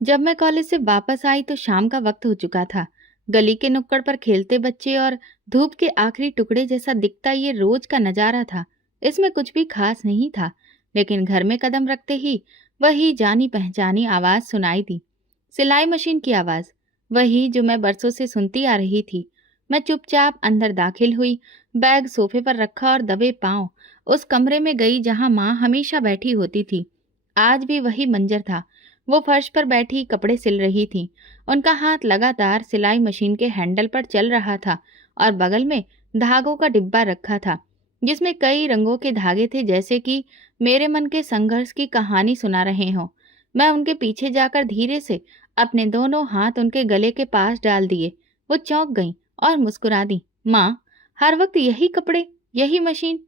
जब मैं कॉलेज से वापस आई तो शाम का वक्त हो चुका था। गली के नुक्कड़ पर खेलते बच्चे और धूप के आखिरी टुकड़े जैसा दिखता ये रोज का नजारा था। इसमें कुछ भी खास नहीं था, लेकिन घर में कदम रखते ही वही जानी पहचानी आवाज सुनाई दी। सिलाई मशीन की आवाज, वही जो मैं बरसों से सुनती आ रही थी। मैं चुपचाप अंदर दाखिल हुई, बैग सोफे पर रखा और दबे पांव उस कमरे में गई जहां माँ हमेशा बैठी होती थी। आज भी वही मंजर था। वो फर्श पर बैठी कपड़े सिल रही थी। उनका हाथ लगातार सिलाई मशीन के हैंडल पर चल रहा था और बगल में धागों का डिब्बा रखा था, जिसमें कई रंगों के धागे थे, जैसे कि मेरे मन के संघर्ष की कहानी सुना रहे हों। मैं उनके पीछे जाकर धीरे से अपने दोनों हाथ उनके गले के पास डाल दिए। वो चौंक गईं और मुस्कुरा दी। माँ, हर वक्त यही कपड़े, यही मशीन?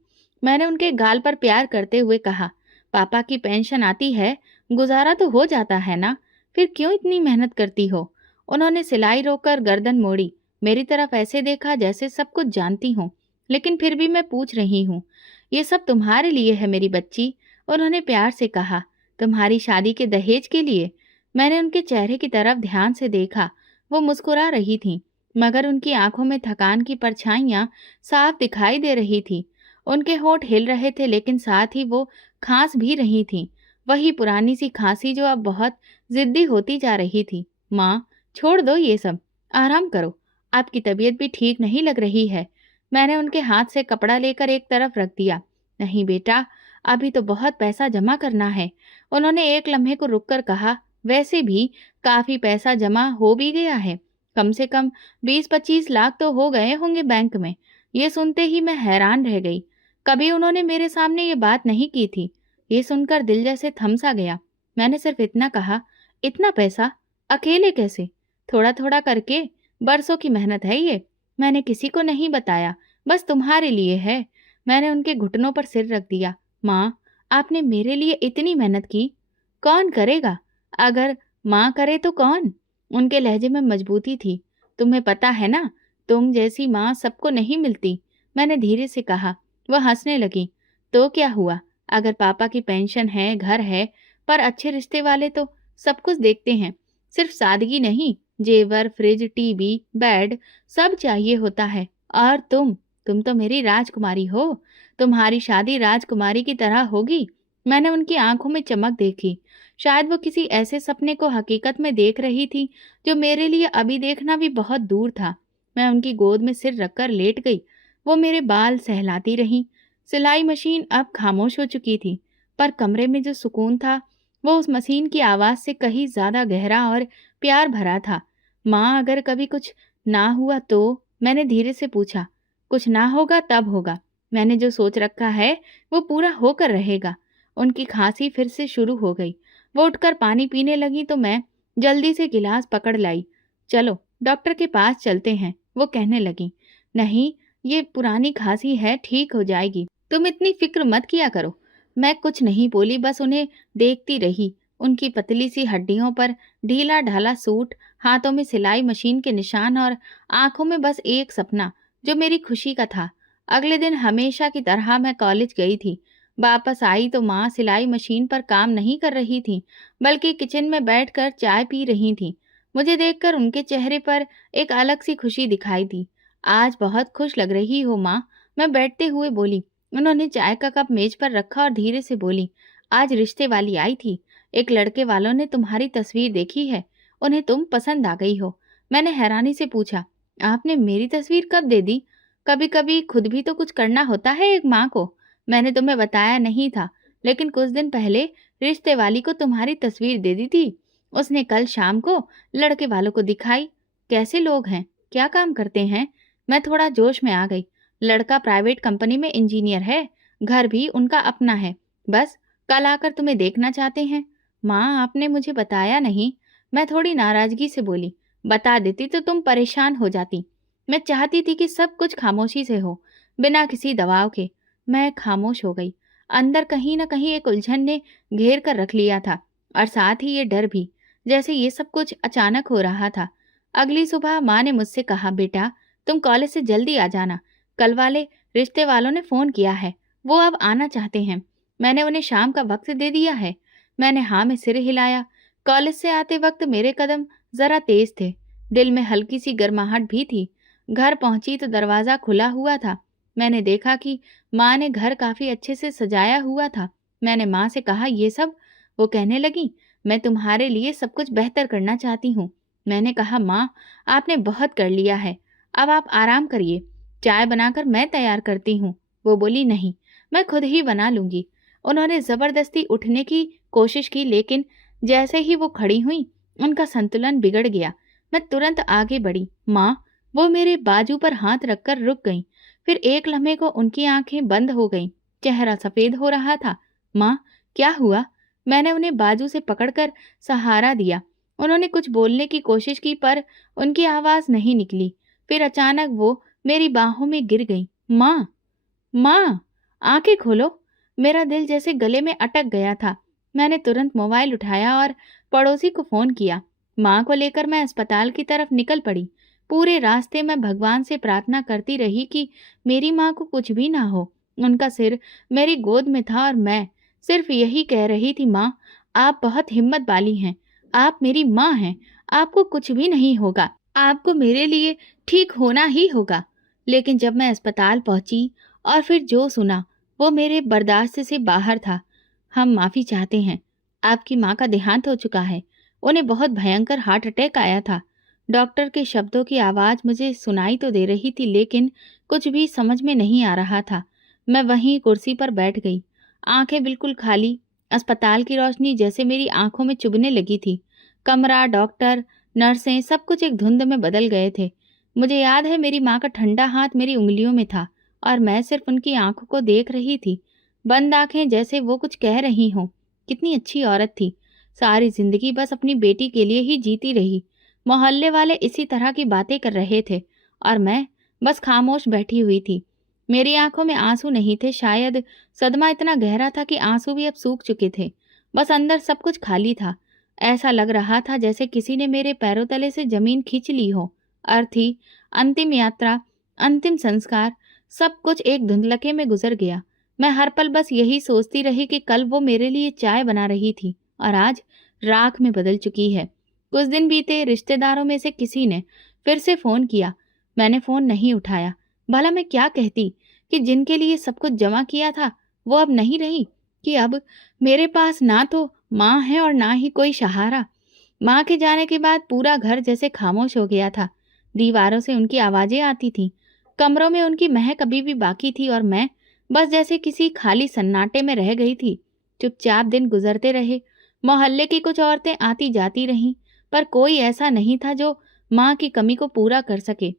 मैंने उनके गाल पर प्यार करते हुए कहा। पापा की पेंशन आती है, गुजारा तो हो जाता है ना, फिर क्यों इतनी मेहनत करती हो? उन्होंने सिलाई रोककर गर्दन मोड़ी, मेरी तरफ ऐसे देखा जैसे सब कुछ जानती हूँ। लेकिन फिर भी मैं पूछ रही हूँ। ये सब तुम्हारे लिए है मेरी बच्ची, उन्होंने प्यार से कहा। तुम्हारी शादी के दहेज के लिए? मैंने उनके चेहरे की तरफ ध्यान से देखा। वो मुस्कुरा रही थी, मगर उनकी आंखों में थकान की परछाइयां साफ दिखाई दे रही थी। उनके होंठ हिल रहे थे, लेकिन साथ ही वो खांस भी रही थी। वही पुरानी सी खांसी जो अब बहुत जिद्दी होती जा रही थी। माँ, छोड़ दो ये सब, आराम करो, आपकी तबीयत भी ठीक नहीं लग रही है। मैंने उनके हाथ से कपड़ा लेकर एक तरफ रख दिया। नहीं बेटा, अभी तो बहुत पैसा जमा करना है, उन्होंने एक लम्हे को रुककर कहा। वैसे भी काफी पैसा जमा हो भी गया है, कम से कम 20-25 लाख तो हो गए होंगे बैंक में। ये सुनते ही मैं हैरान रह गई। कभी उन्होंने मेरे सामने ये बात नहीं की थी। ये सुनकर दिल जैसे थम सा गया। मैंने सिर्फ इतना कहा, इतना पैसा अकेले कैसे? थोड़ा थोड़ा करके, बरसों की मेहनत है ये। मैंने किसी को नहीं बताया, बस तुम्हारे लिए है। मैंने उनके घुटनों पर सिर रख दिया। माँ, आपने मेरे लिए इतनी मेहनत की, कौन करेगा? अगर माँ करे तो कौन? उनके लहजे में मजबूती थी। तुम्हें पता है ना, तुम जैसी माँ सबको नहीं मिलती, मैंने धीरे से कहा। वह हंसने लगी। तो क्या हुआ? अगर पापा की पेंशन है, घर है, पर अच्छे रिश्ते वाले तो सब कुछ देखते हैं। सिर्फ सादगी नहीं, जेवर, फ्रिज, टीवी, बेड, सब चाहिए होता है। और तुम तो मेरी राजकुमारी हो। तुम्हारी शादी राजकुमारी की तरह होगी। मैंने उनकी आंखों में चमक देखी। शायद वो किसी ऐसे सपने को हकीकत में देख रही थी जो मेरे लिए अभी देखना भी बहुत दूर था। मैं उनकी गोद में सिर रखकर लेट गई। वो मेरे बाल सहलाती रहीं। सिलाई मशीन अब खामोश हो चुकी थी, पर कमरे में जो सुकून था वो उस मशीन की आवाज से कहीं ज्यादा गहरा और प्यार भरा था। माँ, अगर कभी कुछ ना हुआ तो? मैंने धीरे से पूछा। कुछ ना होगा तब होगा। मैंने जो सोच रखा है वो पूरा होकर रहेगा। उनकी खांसी फिर से शुरू हो गई। वो उठकर पानी पीने लगी तो मैं जल्दी से गिलास पकड़ लाई। चलो डॉक्टर के पास चलते हैं, वो कहने लगी। नहीं, ये पुरानी खांसी है, ठीक हो जाएगी, तुम इतनी फिक्र मत किया करो। मैं कुछ नहीं बोली, बस उन्हें देखती रही। उनकी पतली सी हड्डियों पर ढीला ढाला सूट, हाथों में सिलाई मशीन के निशान और आंखों में बस एक सपना जो मेरी खुशी का था। अगले दिन हमेशा की तरह मैं कॉलेज गई थी। वापस आई तो माँ सिलाई मशीन पर काम नहीं कर रही थी, बल्कि किचन में बैठकर चाय पी रही थी। मुझे देखकर उनके चेहरे पर एक अलग सी खुशी दिखाई दी। आज बहुत खुश लग रही हो माँ, मैं बैठते हुए बोली। उन्होंने चाय का कप मेज पर रखा और धीरे से बोली, आज रिश्ते वाली आई थी। एक लड़के वालों ने तुम्हारी तस्वीर देखी है, उन्हें तुम पसंद आ गई हो। मैंने हैरानी से पूछा, आपने मेरी तस्वीर कब दे दी? कभी कभी खुद भी तो कुछ करना होता है एक माँ को। मैंने तुम्हें बताया नहीं था, लेकिन कुछ दिन पहले रिश्ते वाली को तुम्हारी तस्वीर दे दी थी। उसने कल शाम को लड़के वालों को दिखाई। कैसे लोग हैं, क्या काम करते हैं? मैं थोड़ा जोश में आ गई। लड़का प्राइवेट कंपनी में इंजीनियर है, घर भी उनका अपना है। बस कल आकर तुम्हें देखना चाहते हैं। माँ, आपने मुझे बताया नहीं, मैं थोड़ी नाराजगी से बोली। बता देती तो तुम परेशान हो जाती। मैं चाहती थी कि सब कुछ खामोशी से हो, बिना किसी दबाव के। मैं खामोश हो गई। अंदर कहीं न कहीं एक उलझन ने घेर कर रख लिया था, और साथ ही ये डर भी, जैसे ये सब कुछ अचानक हो रहा था। अगली सुबह माँ ने मुझसे कहा, बेटा तुम कॉलेज से जल्दी आ जाना, कल वाले रिश्ते वालों ने फोन किया है, वो अब आना चाहते हैं। मैंने उन्हें शाम का वक्त दे दिया है। मैंने हाँ में सिर हिलाया। कॉलेज से आते वक्त मेरे कदम जरा तेज थे। दिल में हल्की सी गर्माहट भी थी। घर पहुंची तो दरवाजा खुला हुआ था। मैंने देखा कि माँ ने घर काफी अच्छे से सजाया हुआ था। मैंने माँ से कहा, ये सब? वो कहने लगी, मैं तुम्हारे लिए सब कुछ बेहतर करना चाहती हूँ। मैंने कहा, माँ, आपने बहुत कर लिया है, अब आप आराम करिए, चाय बनाकर मैं तैयार करती हूँ। वो बोली, नहीं, मैं खुद ही बना लूंगी। उन्होंने जबरदस्ती उठने की कोशिश की, लेकिन जैसे ही वो खड़ी हुई उनका संतुलन बिगड़ गया। मैं तुरंत आगे बढ़ी। माँ, वो मेरे बाजू पर हाथ रखकर रुक गईं। फिर एक लम्हे को उनकी आंखें बंद हो गईं। चेहरा सफेद हो रहा था। माँ, क्या हुआ? मैंने उन्हें बाजू से पकड़कर सहारा दिया। उन्होंने कुछ बोलने की कोशिश की पर उनकी आवाज नहीं निकली। फिर अचानक वो मेरी बाहों में गिर गई। माँ, माँ, आंखें खोलो। मेरा दिल जैसे गले में अटक गया था। मैंने तुरंत मोबाइल उठाया और पड़ोसी को फोन किया। माँ को लेकर मैं अस्पताल की तरफ निकल पड़ी। पूरे रास्ते मैं भगवान से प्रार्थना करती रही कि मेरी माँ को कुछ भी ना हो। उनका सिर मेरी गोद में था और मैं सिर्फ यही कह रही थी, माँ, आप बहुत हिम्मत वाली हैं, आप मेरी माँ हैं, आपको कुछ भी नहीं होगा, आपको मेरे लिए ठीक होना ही होगा। लेकिन जब मैं अस्पताल पहुंची और फिर जो सुना वो मेरे बर्दाश्त से बाहर था। हम माफ़ी चाहते हैं, आपकी माँ का देहांत हो चुका है, उन्हें बहुत भयंकर हार्ट अटैक आया था। डॉक्टर के शब्दों की आवाज़ मुझे सुनाई तो दे रही थी, लेकिन कुछ भी समझ में नहीं आ रहा था। मैं वहीं कुर्सी पर बैठ गई, आंखें बिल्कुल खाली। अस्पताल की रोशनी जैसे मेरी आंखों में चुभने लगी थी। कमरा, डॉक्टर, नर्सें, सब कुछ एक धुंध में बदल गए थे। मुझे याद है मेरी माँ का ठंडा हाथ मेरी उंगलियों में था और मैं सिर्फ उनकी आंखों को देख रही थी, बंद आंखें, जैसे वो कुछ कह रही हों। कितनी अच्छी औरत थी, सारी जिंदगी बस अपनी बेटी के लिए ही जीती रही। मोहल्ले वाले इसी तरह की बातें कर रहे थे और मैं बस खामोश बैठी हुई थी। मेरी आंखों में आंसू नहीं थे, शायद सदमा इतना गहरा था कि आंसू भी अब सूख चुके थे। बस अंदर सब कुछ खाली था। ऐसा लग रहा था जैसे किसी ने मेरे पैरों तले से जमीन खींच ली हो। अर्थी, अंतिम यात्रा, अंतिम संस्कार, सब कुछ एक धुंधलके में गुजर गया। मैं हर पल बस यही सोचती रही कि कल वो मेरे लिए चाय बना रही थी और आज राख में बदल चुकी है। कुछ दिन बीते, रिश्तेदारों में से किसी ने फिर से फोन किया। मैंने फोन नहीं उठाया। भला मैं क्या कहती कि जिनके लिए सब कुछ जमा किया था वो अब नहीं रही, कि अब मेरे पास ना तो माँ है और ना ही कोई सहारा। माँ के जाने के बाद पूरा घर जैसे खामोश हो गया था। दीवारों से उनकी आवाजें आती थीं, कमरों में उनकी महक अभी भी बाकी थी और मैं बस जैसे किसी खाली सन्नाटे में रह गई थी। चुपचाप दिन गुजरते रहे। मोहल्ले की कुछ औरतें आती जाती रहीं, पर कोई ऐसा नहीं था जो माँ की कमी को पूरा कर सके।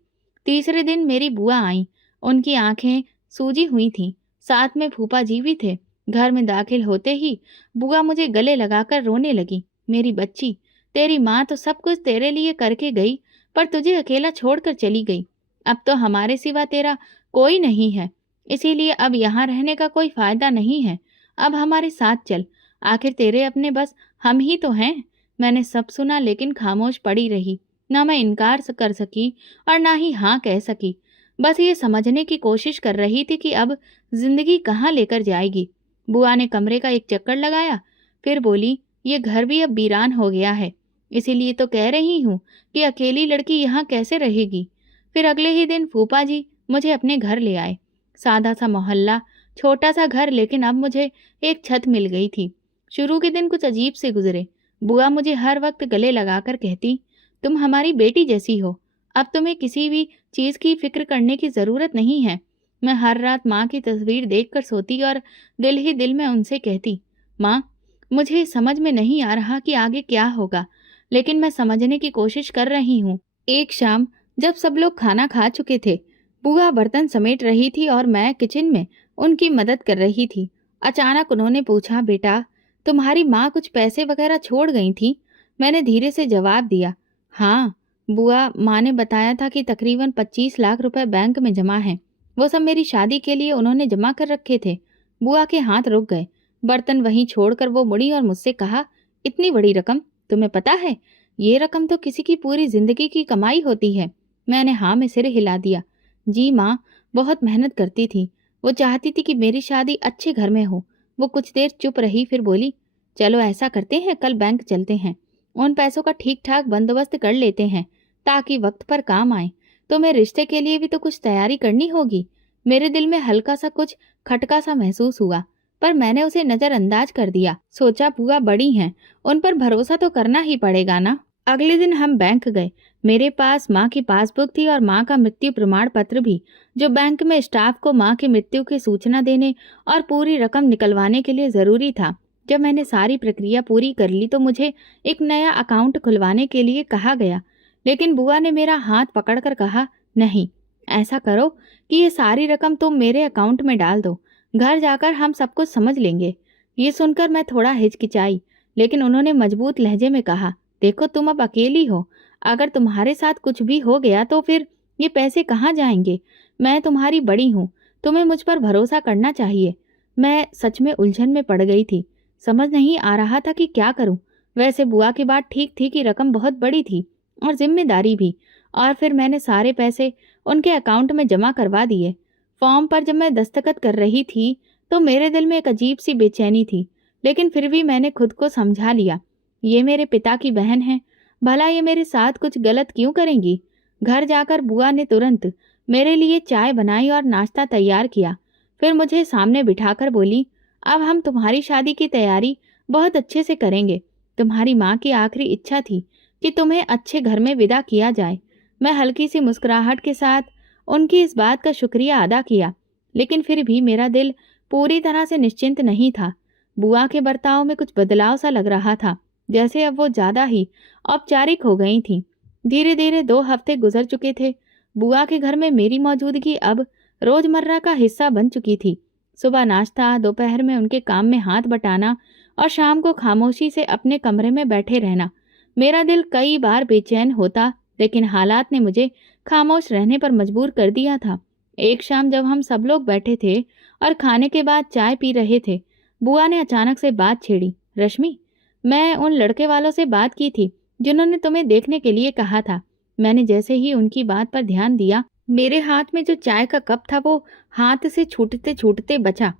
तीसरे दिन मेरी बुआ आई। उनकी आंखें सूजी हुई थीं, साथ में फूफा जी भी थे। घर में दाखिल होते ही बुआ मुझे गले लगाकर रोने लगी। मेरी बच्ची, तेरी माँ तो सब कुछ तेरे लिए करके गई, पर तुझे अकेला छोड़कर चली गई। अब तो हमारे सिवा तेरा कोई नहीं है, इसीलिए अब यहाँ रहने का कोई फायदा नहीं है। अब हमारे साथ चल, आखिर तेरे अपने बस हम ही तो हैं। मैंने सब सुना, लेकिन खामोश पड़ी रही। ना मैं इनकार कर सकी और ना ही हाँ कह सकी। बस ये समझने की कोशिश कर रही थी कि अब जिंदगी कहाँ लेकर जाएगी। बुआ ने कमरे का एक चक्कर लगाया, फिर बोली, ये घर भी अब वीरान हो गया है, इसीलिए तो कह रही हूँ कि अकेली लड़की यहाँ कैसे रहेगी। फिर अगले ही दिन फूफा जी मुझे अपने घर ले आए। सादा सा मोहल्ला, छोटा सा घर, लेकिन अब मुझे एक छत मिल गई थी। शुरू के दिन कुछ अजीब से गुजरे। बुआ मुझे हर वक्त गले लगाकर कहती, तुम हमारी बेटी जैसी हो, अब तुम्हें किसी भी चीज़ की फिक्र करने की ज़रूरत नहीं है। मैं हर रात माँ की तस्वीर देखकर सोती और दिल ही दिल में उनसे कहती, माँ, मुझे समझ में नहीं आ रहा कि आगे क्या होगा, लेकिन मैं समझने की कोशिश कर रही हूँ। एक शाम जब सब लोग खाना खा चुके थे, बुआ बर्तन समेट रही थी और मैं किचन में उनकी मदद कर रही थी। अचानक उन्होंने पूछा, बेटा, तुम्हारी माँ कुछ पैसे वगैरह छोड़ गई थी? मैंने धीरे से जवाब दिया, हाँ बुआ, माँ ने बताया था कि तकरीबन 25 लाख रुपए बैंक में जमा हैं। वो सब मेरी शादी के लिए उन्होंने जमा कर रखे थे। बुआ के हाथ रुक गए। बर्तन वहीं छोड़कर वो मुड़ी और मुझसे कहा, इतनी बड़ी रकम, तुम्हें पता है ये रकम तो किसी की पूरी जिंदगी की कमाई होती है। मैंने हाँ में सिर हिला दिया। जी माँ, बहुत मेहनत करती थी, वो चाहती थी कि मेरी शादी अच्छे घर में हो। वो कुछ देर चुप रही, फिर बोली, चलो ऐसा करते हैं, कल बैंक चलते हैं, उन पैसों का ठीक-ठाक बंदोबस्त कर लेते हैं ताकि वक्त पर काम आए। तुम्हें रिश्ते के लिए भी तो कुछ तैयारी करनी होगी। मेरे दिल में हल्का सा कुछ खटका सा महसूस हुआ, पर मैंने उसे नजरअंदाज कर दिया। सोचा बुआ बड़ी हैं, उन पर भरोसा तो करना ही पड़ेगा ना। अगले दिन हम बैंक गए। मेरे पास माँ की पासबुक थी और माँ का मृत्यु प्रमाण पत्र भी, जो बैंक में स्टाफ को माँ की मृत्यु की सूचना देने और पूरी रकम निकलवाने के लिए जरूरी था। जब मैंने सारी प्रक्रिया पूरी कर ली तो मुझे एक नया अकाउंट खुलवाने के लिए कहा गया, लेकिन बुआ ने मेरा हाथ पकड़कर कहा, नहीं, ऐसा करो कि ये सारी रकम तुम मेरे अकाउंट में डाल दो। घर जाकर हम सब कुछ समझ लेंगे। ये सुनकर मैं थोड़ा हिचकिचाई, लेकिन उन्होंने मजबूत लहजे में कहा, देखो तुम अब अकेली हो, अगर तुम्हारे साथ कुछ भी हो गया तो फिर ये पैसे कहाँ जाएंगे। मैं तुम्हारी बड़ी हूँ, तुम्हें मुझ पर भरोसा करना चाहिए। मैं सच में उलझन में पड़ गई थी, समझ नहीं आ रहा था कि क्या करूं। वैसे बुआ की बात ठीक थी कि रकम बहुत बड़ी थी और जिम्मेदारी भी। और फिर मैंने सारे पैसे उनके अकाउंट में जमा करवा दिए। फॉर्म पर जब मैं दस्तखत कर रही थी तो मेरे दिल में एक अजीब सी बेचैनी थी, लेकिन फिर भी मैंने खुद को समझा लिया। ये मेरे पिता की बहन है, भला ये मेरे साथ कुछ गलत क्यों करेंगी। घर जाकर बुआ ने तुरंत मेरे लिए चाय बनाई और नाश्ता तैयार किया। फिर मुझे सामने बिठाकर बोली, अब हम तुम्हारी शादी की तैयारी बहुत अच्छे से करेंगे। तुम्हारी माँ की आखिरी इच्छा थी कि तुम्हें अच्छे घर में विदा किया जाए। मैं हल्की सी मुस्कुराहट के साथ उनकी इस बात का शुक्रिया अदा किया, लेकिन फिर भी मेरा दिल पूरी तरह से निश्चिंत नहीं था। बुआ के बर्ताव में कुछ बदलाव सा लग रहा था, जैसे अब वो ज्यादा ही औपचारिक हो गई थीं। धीरे धीरे 2 हफ्ते गुजर चुके थे। बुआ के घर में मेरी मौजूदगी अब रोजमर्रा का हिस्सा बन चुकी थी। सुबह नाश्ता, दोपहर में उनके काम में हाथ बटाना और शाम को खामोशी से अपने कमरे में बैठे रहना। मेरा दिल कई बार बेचैन होता, लेकिन हालात ने मुझे खामोश रहने पर मजबूर कर दिया था। एक शाम जब हम सब लोग बैठे थे और खाने के बाद चाय पी रहे थे, बुआ ने अचानक से बात छेड़ी, रश्मि, मैं उन लड़के वालों से बात की थी जिन्होंने तुम्हें देखने के लिए कहा था। मैंने जैसे ही उनकी बात पर ध्यान दिया, मेरे हाथ में जो चाय का कप था वो हाथ से छूटते छूटते बचा।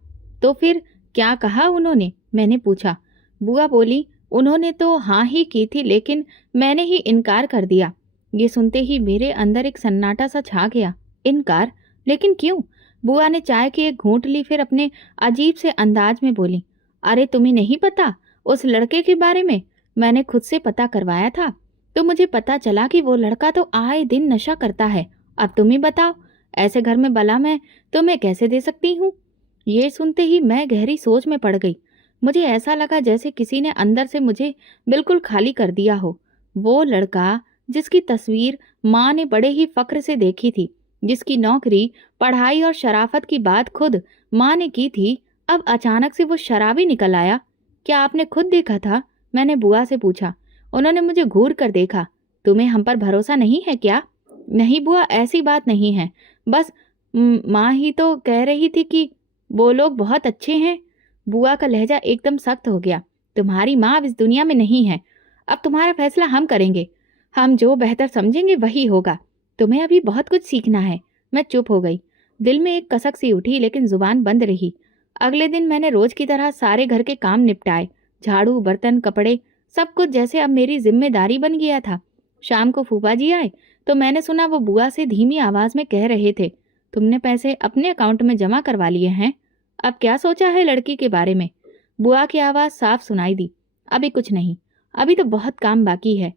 तो फिर क्या कहा उन्होंने? मैंने पूछा। बुआ बोली, उन्होंने तो हाँ ही की थी, लेकिन मैंने ही इनकार कर दिया। ये सुनते ही मेरे अंदर एक सन्नाटा सा छा गया। इनकार? लेकिन क्यों? बुआ ने चाय की एक घूंट ली, फिर अपने अजीब से अंदाज में बोली, अरे तुम्हें नहीं पता उस लड़के के बारे में? मैंने खुद से पता करवाया था, तो मुझे पता चला कि वो लड़का तो आए दिन नशा करता है। अब तुम ही बताओ, ऐसे घर में भला मैं तुम्हें कैसे दे सकती हूँ। ये सुनते ही मैं गहरी सोच में पड़ गई। मुझे ऐसा लगा जैसे किसी ने अंदर से मुझे बिल्कुल खाली कर दिया हो। वो लड़का जिसकी तस्वीर माँ ने बड़े ही फक्र से देखी थी, जिसकी नौकरी, पढ़ाई और शराफत की बात खुद माँ ने की थी, अब अचानक से वो शराबी निकल आया। क्या आपने खुद देखा था? मैंने बुआ से पूछा। उन्होंने मुझे घूर कर देखा। तुम्हें हम पर भरोसा नहीं है क्या? नहीं बुआ, ऐसी बात नहीं है, बस माँ ही तो कह रही थी कि वो लोग बहुत अच्छे हैं। बुआ का लहजा एकदम सख्त हो गया। तुम्हारी माँ अब इस दुनिया में नहीं है। अब तुम्हारा फैसला हम करेंगे। हम जो बेहतर समझेंगे वही होगा। तुम्हें अभी बहुत कुछ सीखना है। मैं चुप हो गई। दिल में एक कसक सी उठी, लेकिन जुबान बंद रही। अगले दिन मैंने रोज की तरह सारे घर के काम निपटाए। झाड़ू, बर्तन, कपड़े, सब कुछ जैसे अब मेरी जिम्मेदारी बन गया था। शाम को फूफा जी आए तो मैंने सुना वो बुआ से धीमी आवाज में कह रहे थे, तुमने पैसे अपने अकाउंट में जमा करवा लिए हैं? अब क्या सोचा है लड़की के बारे में? बुआ की आवाज साफ सुनाई दी, अभी कुछ नहीं, अभी तो बहुत काम बाकी है।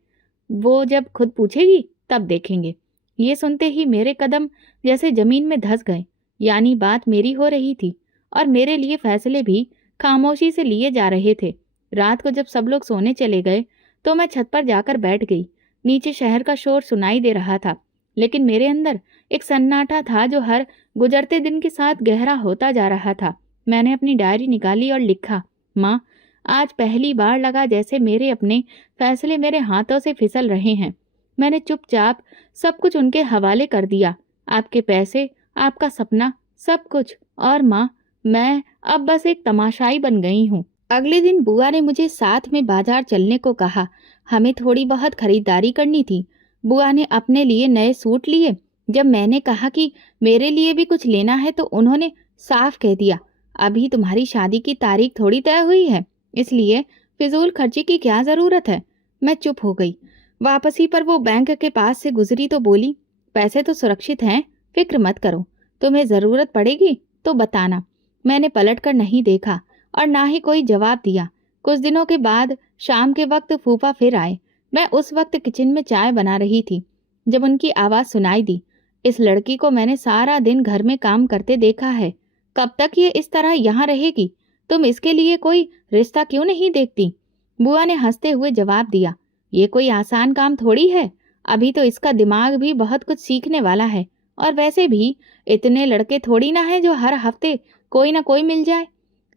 वो जब खुद पूछेगी तब देखेंगे। ये सुनते ही मेरे कदम जैसे जमीन में धंस गए। यानी बात मेरी हो रही थी और मेरे लिए फैसले भी खामोशी से लिए जा रहे थे। रात को जब सब लोग सोने चले गए तो मैं छत पर जाकर बैठ गई। नीचे शहर का शोर सुनाई दे रहा था, लेकिन मेरे अंदर एक सन्नाटा था जो हर गुजरते दिन के साथ गहरा होता जा रहा था। मैंने अपनी डायरी निकाली और लिखा, माँ, आज पहली बार लगा जैसे मेरे अपने फैसले मेरे हाथों से फिसल रहे हैं। मैंने चुपचाप सब कुछ उनके हवाले कर दिया, आपके पैसे, आपका सपना, सब कुछ। और माँ, मैं अब बस एक तमाशाई बन गई हूँ। अगले दिन बुआ ने मुझे साथ में बाजार चलने को कहा। हमें थोड़ी बहुत खरीदारी करनी थी। बुआ ने अपने लिए नए सूट लिए। जब मैंने कहा कि मेरे लिए भी कुछ लेना है तो उन्होंने साफ कह दिया, अभी तुम्हारी शादी की तारीख थोड़ी तय हुई है, इसलिए फिजूल खर्ची की क्या जरूरत है। मैं चुप हो गई। वापसी पर वो बैंक के पास से गुजरी तो बोली, पैसे तो सुरक्षित हैं, फिक्र मत करो, तुम्हें ज़रूरत पड़ेगी तो बताना। मैंने पलट कर नहीं देखा और ना ही कोई जवाब दिया। कुछ दिनों के बाद शाम के वक्त फूफा फिर आए। मैं उस वक्त किचन में चाय बना रही थी जब उनकी आवाज़ सुनाई दी। इस लड़की को मैंने सारा दिन घर में काम करते देखा है, कब तक ये इस तरह यहाँ रहेगी? तुम इसके लिए कोई रिश्ता क्यों नहीं देखती? बुआ ने हंसते हुए जवाब दिया, ये कोई आसान काम थोड़ी है, अभी तो इसका दिमाग भी बहुत कुछ सीखने वाला है। और वैसे भी इतने लड़के थोड़ी ना है जो हर हफ्ते कोई ना कोई मिल जाए।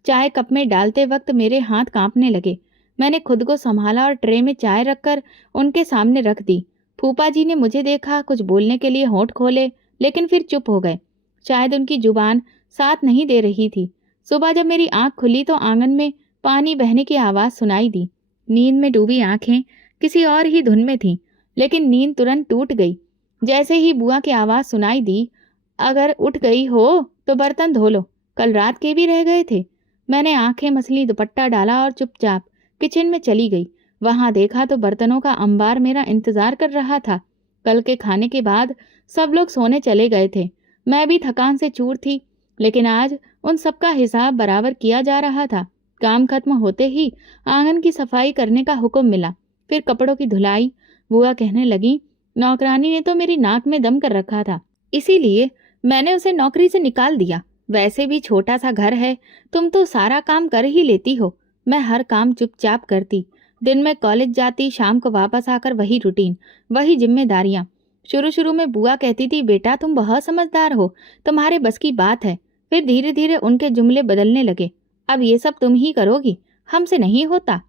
चाय कप में डालते वक्त मेरे हाथ कांपने लगे। मैंने खुद को संभाला और ट्रे में चाय रखकर उनके सामने रख दी। फूफा जी ने मुझे देखा, कुछ बोलने के लिए होंठ खोले, लेकिन फिर चुप हो गए। शायद उनकी जुबान साथ नहीं दे रही थी। सुबह जब मेरी आंख खुली तो आंगन में पानी बहने की आवाज़ सुनाई दी। नींद में डूबी आंखें किसी और ही धुन में थीं, लेकिन नींद तुरंत टूट गई। जैसे ही बुआ की आवाज़ सुनाई दी, अगर उठ गई हो तो बर्तन धो लो, कल रात के भी रह गए थे। मैंने आंखें मसली, दुपट्टा डाला और चुपचाप किचन में चली गई। वहां देखा तो बर्तनों का अंबार मेरा इंतजार कर रहा था। कल के खाने के बाद सब लोग सोने चले गए थे। मैं भी थकान से चूर थी, लेकिन आज उन सबका हिसाब बराबर किया जा रहा था। काम खत्म होते ही आंगन की सफाई करने का हुक्म मिला, फिर कपड़ों की धुलाई। बुआ कहने लगी, नौकरानी ने तो मेरी नाक में दम कर रखा था, इसीलिए मैंने उसे नौकरी से निकाल दिया। वैसे भी छोटा सा घर है, तुम तो सारा काम कर ही लेती हो। मैं हर काम चुपचाप करती। दिन में कॉलेज जाती, शाम को वापस आकर वही रूटीन, वही जिम्मेदारियां। शुरू शुरू में बुआ कहती थी, बेटा तुम बहुत समझदार हो, तुम्हारे बस की बात है। फिर धीरे धीरे उनके जुमले बदलने लगे, अब ये सब तुम ही करोगी, हमसे नहीं होता।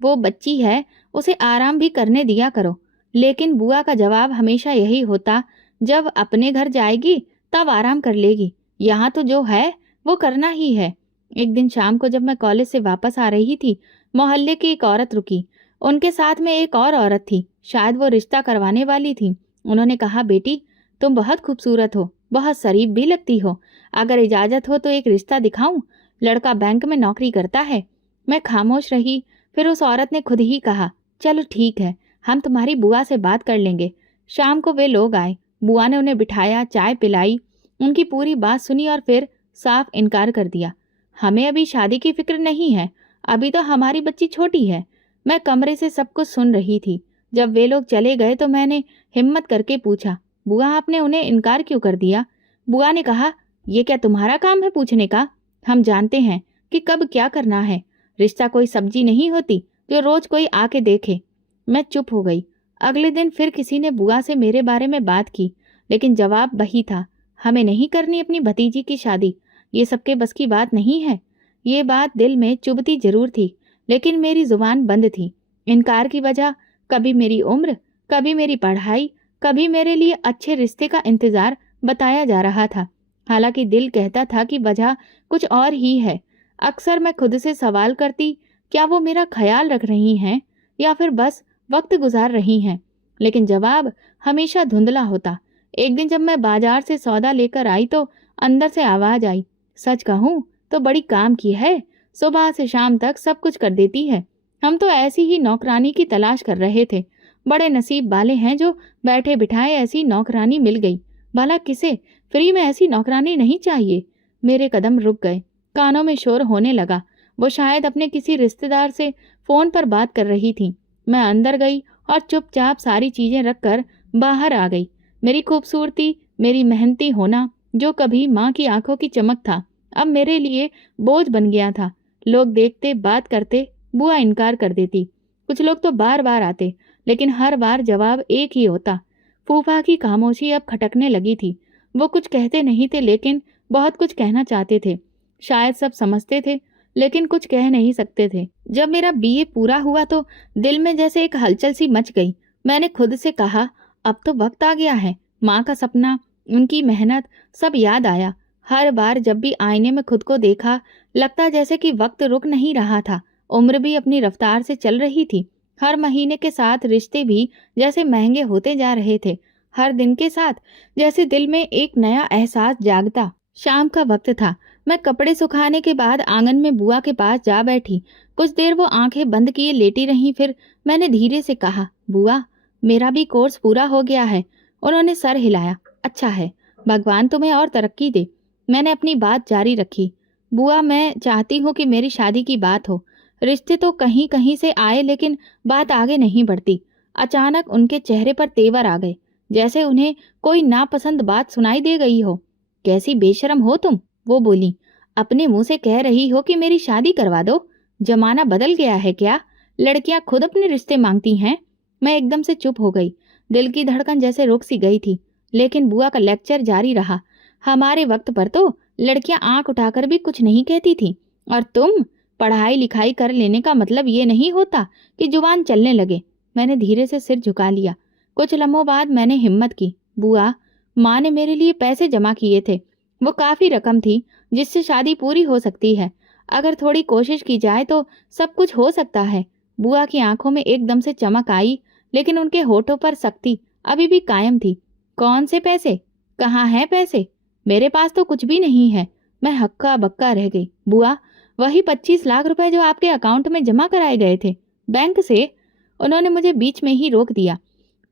वो बच्ची है, उसे आराम भी करने दिया करो। लेकिन बुआ का जवाब हमेशा यही होता, जब अपने घर जाएगी तब आराम कर लेगी, यहाँ तो जो है वो करना ही है। एक दिन शाम को जब मैं कॉलेज से वापस आ रही थी, मोहल्ले की एक औरत रुकी। उनके साथ में एक और औरत थी, शायद वो रिश्ता करवाने वाली थी। उन्होंने कहा, बेटी तुम बहुत खूबसूरत हो, बहुत शरीफ भी लगती हो, अगर इजाजत हो तो एक रिश्ता दिखाऊं, लड़का बैंक में नौकरी करता है। मैं खामोश रही। फिर उस औरत ने खुद ही कहा, चलो ठीक है, हम तुम्हारी बुआ से बात कर लेंगे। शाम को वे लोग आए। बुआ ने उन्हें बिठाया, चाय पिलाई, उनकी पूरी बात सुनी और फिर साफ इनकार कर दिया। हमें अभी शादी की फिक्र नहीं है, अभी तो हमारी बच्ची छोटी है। मैं कमरे से सब कुछ सुन रही थी। जब वे लोग चले गए तो मैंने हिम्मत करके पूछा, बुआ आपने उन्हें इनकार क्यों कर दिया? बुआ ने कहा, ये क्या तुम्हारा काम है पूछने का? हम जानते हैं कि कब क्या करना है। रिश्ता कोई सब्जी नहीं होती जो रोज कोई आके देखे। मैं चुप हो गई। अगले दिन फिर किसी ने बुआ से मेरे बारे में बात की, लेकिन जवाब वही था, हमें नहीं करनी अपनी भतीजी की शादी, ये सबके बस की बात नहीं है। ये बात दिल में चुभती जरूर थी, लेकिन मेरी जुबान बंद थी। इनकार की वजह कभी मेरी उम्र, कभी मेरी पढ़ाई, कभी मेरे लिए अच्छे रिश्ते का इंतजार बताया जा रहा था। हालांकि दिल कहता था कि वजह कुछ और ही है। अक्सर मैं खुद से सवाल करती, क्या वो मेरा ख्याल रख रही हैं या फिर बस वक्त गुजार रही हैं? लेकिन जवाब हमेशा धुंधला होता। एक दिन जब मैं बाजार से सौदा लेकर आई तो अंदर से आवाज आई, सच कहूँ तो बड़ी काम की है, सुबह से शाम तक सब कुछ कर देती है। हम तो ऐसी ही नौकरानी की तलाश कर रहे थे, बड़े नसीब वाले हैं जो बैठे बिठाए ऐसी नौकरानी मिल गई। भला किसे फ्री में ऐसी नौकरानी नहीं चाहिए? मेरे कदम रुक गए, कानों में शोर होने लगा। वो शायद अपने किसी रिश्तेदार से फोन पर बात कर रही थी। मैं अंदर गई और चुपचाप सारी चीजें रखकर बाहर आ गई। मेरी खूबसूरती, मेरी मेहनती होना, जो कभी माँ की आंखों की चमक था, अब मेरे लिए बोझ बन गया था। लोग देखते, बात करते, बुआ इनकार कर देती। कुछ लोग तो बार बार आते, लेकिन हर बार जवाब एक ही होता। फूफा की खामोशी अब खटकने लगी थी। वो कुछ कहते नहीं थे, लेकिन बहुत कुछ कहना चाहते थे। शायद सब समझते थे, लेकिन कुछ कह नहीं सकते थे। जब मेरा बीए पूरा हुआ तो दिल में जैसे एक हलचल सी मच गई। मैंने खुद से कहा, अब तो वक्त आ गया है। माँ का सपना, उनकी मेहनत, सब याद आया। हर बार जब भी आईने में खुद को देखा, लगता जैसे कि वक्त रुक नहीं रहा था। उम्र भी अपनी रफ्तार से चल रही थी। हर महीने के साथ रिश्ते भी जैसे महंगे होते जा रहे थे। हर दिन के साथ जैसे दिल में एक नया एहसास जागता। शाम का वक्त था, मैं कपड़े सुखाने के बाद आंगन में बुआ के पास जा बैठी। कुछ देर वो आंखें बंद किए लेटी रहीं, फिर मैंने धीरे से कहा, बुआ, मेरा भी कोर्स पूरा हो गया है। उन्होंने सर हिलाया। अच्छा है, भगवान तुम्हें और तरक्की दे। मैंने अपनी बात जारी रखी। बुआ, मैं चाहती हूँ कि मेरी शादी की बात हो। रिश्ते तो कहीं कहीं से आए, लेकिन बात आगे नहीं बढ़ती। अचानक उनके चेहरे पर तेवर आ गए, जैसे उन्हें कोई नापसंद बात सुनाई दे गई हो। कैसी बेशरम हो तुम, वो बोली। अपने मुंह से कह रही हो कि मेरी शादी करवा दो। जमाना बदल गया है क्या? लड़कियां खुद अपने रिश्ते मांगती हैं। मैं एकदम से चुप हो गई। दिल की धड़कन जैसे रुक सी गई थी। लेकिन बुआ का लेक्चर जारी रहा। हमारे वक्त पर तो लड़कियां आंख उठाकर भी कुछ नहीं कहती थी। और तुम, पढ़ाई लिखाई कर लेने का मतलब ये नहीं होता कि जुबान चलने लगे। मैंने धीरे से सिर झुका लिया। कुछ लम्हों बाद मैंने हिम्मत की। बुआ, माँ ने मेरे लिए पैसे जमा किए थे। वो काफी रकम थी जिससे शादी पूरी हो सकती है। अगर थोड़ी कोशिश की जाए तो सब कुछ हो सकता है। बुआ की आंखों में एकदम से चमक आई, लेकिन उनके होठों पर सख्ती अभी भी कायम थी। कौन से पैसे? कहाँ हैं पैसे? मेरे पास तो कुछ भी नहीं है। मैं हक्का बक्का रह गई। बुआ, वही 25 लाख रुपए जो आपके अकाउंट में जमा कराए गए थे बैंक से। उन्होंने मुझे बीच में ही रोक दिया।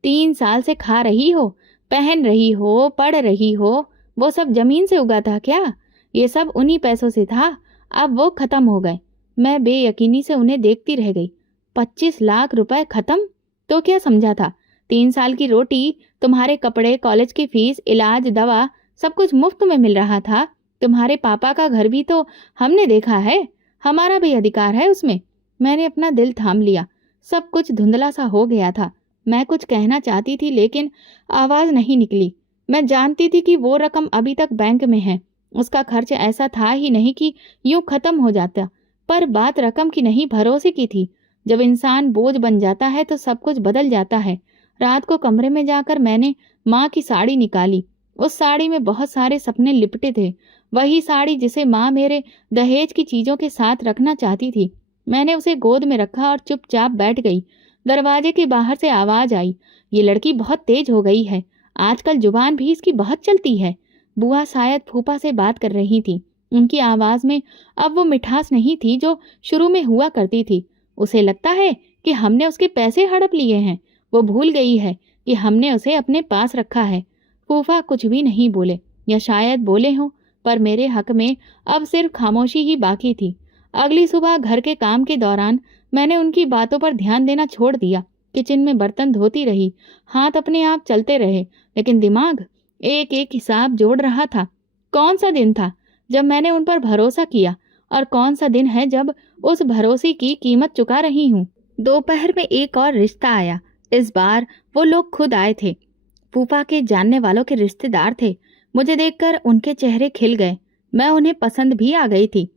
3 साल से खा रही हो, पहन रही हो, पढ़ रही हो, वो सब जमीन से उगा था क्या? ये सब उन्हीं पैसों से था। अब वो खत्म हो गए। मैं बेयकीनी से उन्हें देखती रह गई। 25 लाख रुपए खत्म? तो क्या समझा था? 3 साल की रोटी, तुम्हारे कपड़े, कॉलेज की फीस, इलाज, दवा, सब कुछ मुफ्त में मिल रहा था। तुम्हारे पापा का घर भी तो हमने देखा है। हमारा भी अधिकार है उसमें। मैंने अपना दिल थाम लिया। सब कुछ धुंधला सा हो गया था। मैं कुछ कहना चाहती थी, लेकिन आवाज नहीं निकली। मैं जानती थी कि वो रकम अभी तक बैंक में है। उसका खर्च ऐसा था ही नहीं कि यूं खत्म हो जाता। पर बात रकम की नहीं, भरोसे की थी। जब इंसान बोझ बन जाता है तो सब कुछ बदल जाता है। रात को कमरे में जाकर मैंने माँ की साड़ी निकाली। उस साड़ी में बहुत सारे सपने लिपटे थे। वही साड़ी जिसे माँ मेरे दहेज की चीजों के साथ रखना चाहती थी। मैंने उसे गोद में रखा और चुपचाप बैठ गई। दरवाजे के बाहर से आवाज आई, ये लड़की बहुत तेज हो गई है। आजकल जुबान भी इसकी बहुत चलती है। बुआ शायद फूफा से बात कर रही थी। उनकी आवाज में अब वो मिठास नहीं थी जो शुरू में हुआ करती थी। उसे लगता है कि हमने उसके पैसे हड़प लिए हैं। वो भूल गई है कि हमने उसे अपने पास रखा है। फूफा कुछ भी नहीं बोले, या शायद बोले हों, पर मेरे हक में अब सिर्फ खामोशी ही बाकी थी। अगली सुबह घर के काम के दौरान मैंने उनकी बातों पर ध्यान देना छोड़ दिया। किचन में बर्तन धोती रही। हाथ अपने आप चलते रहे, लेकिन दिमाग एक एक हिसाब जोड़ रहा था। कौन सा दिन था जब मैंने उन पर भरोसा किया, और कौन सा दिन है जब उस भरोसे की कीमत चुका रही हूँ। दोपहर में एक और रिश्ता आया। इस बार वो लोग खुद आए थे। फूफा के जानने वालों के रिश्तेदार थे। मुझे देखकर उनके चेहरे खिल गए। मैं उन्हें पसंद भी आ गई थी।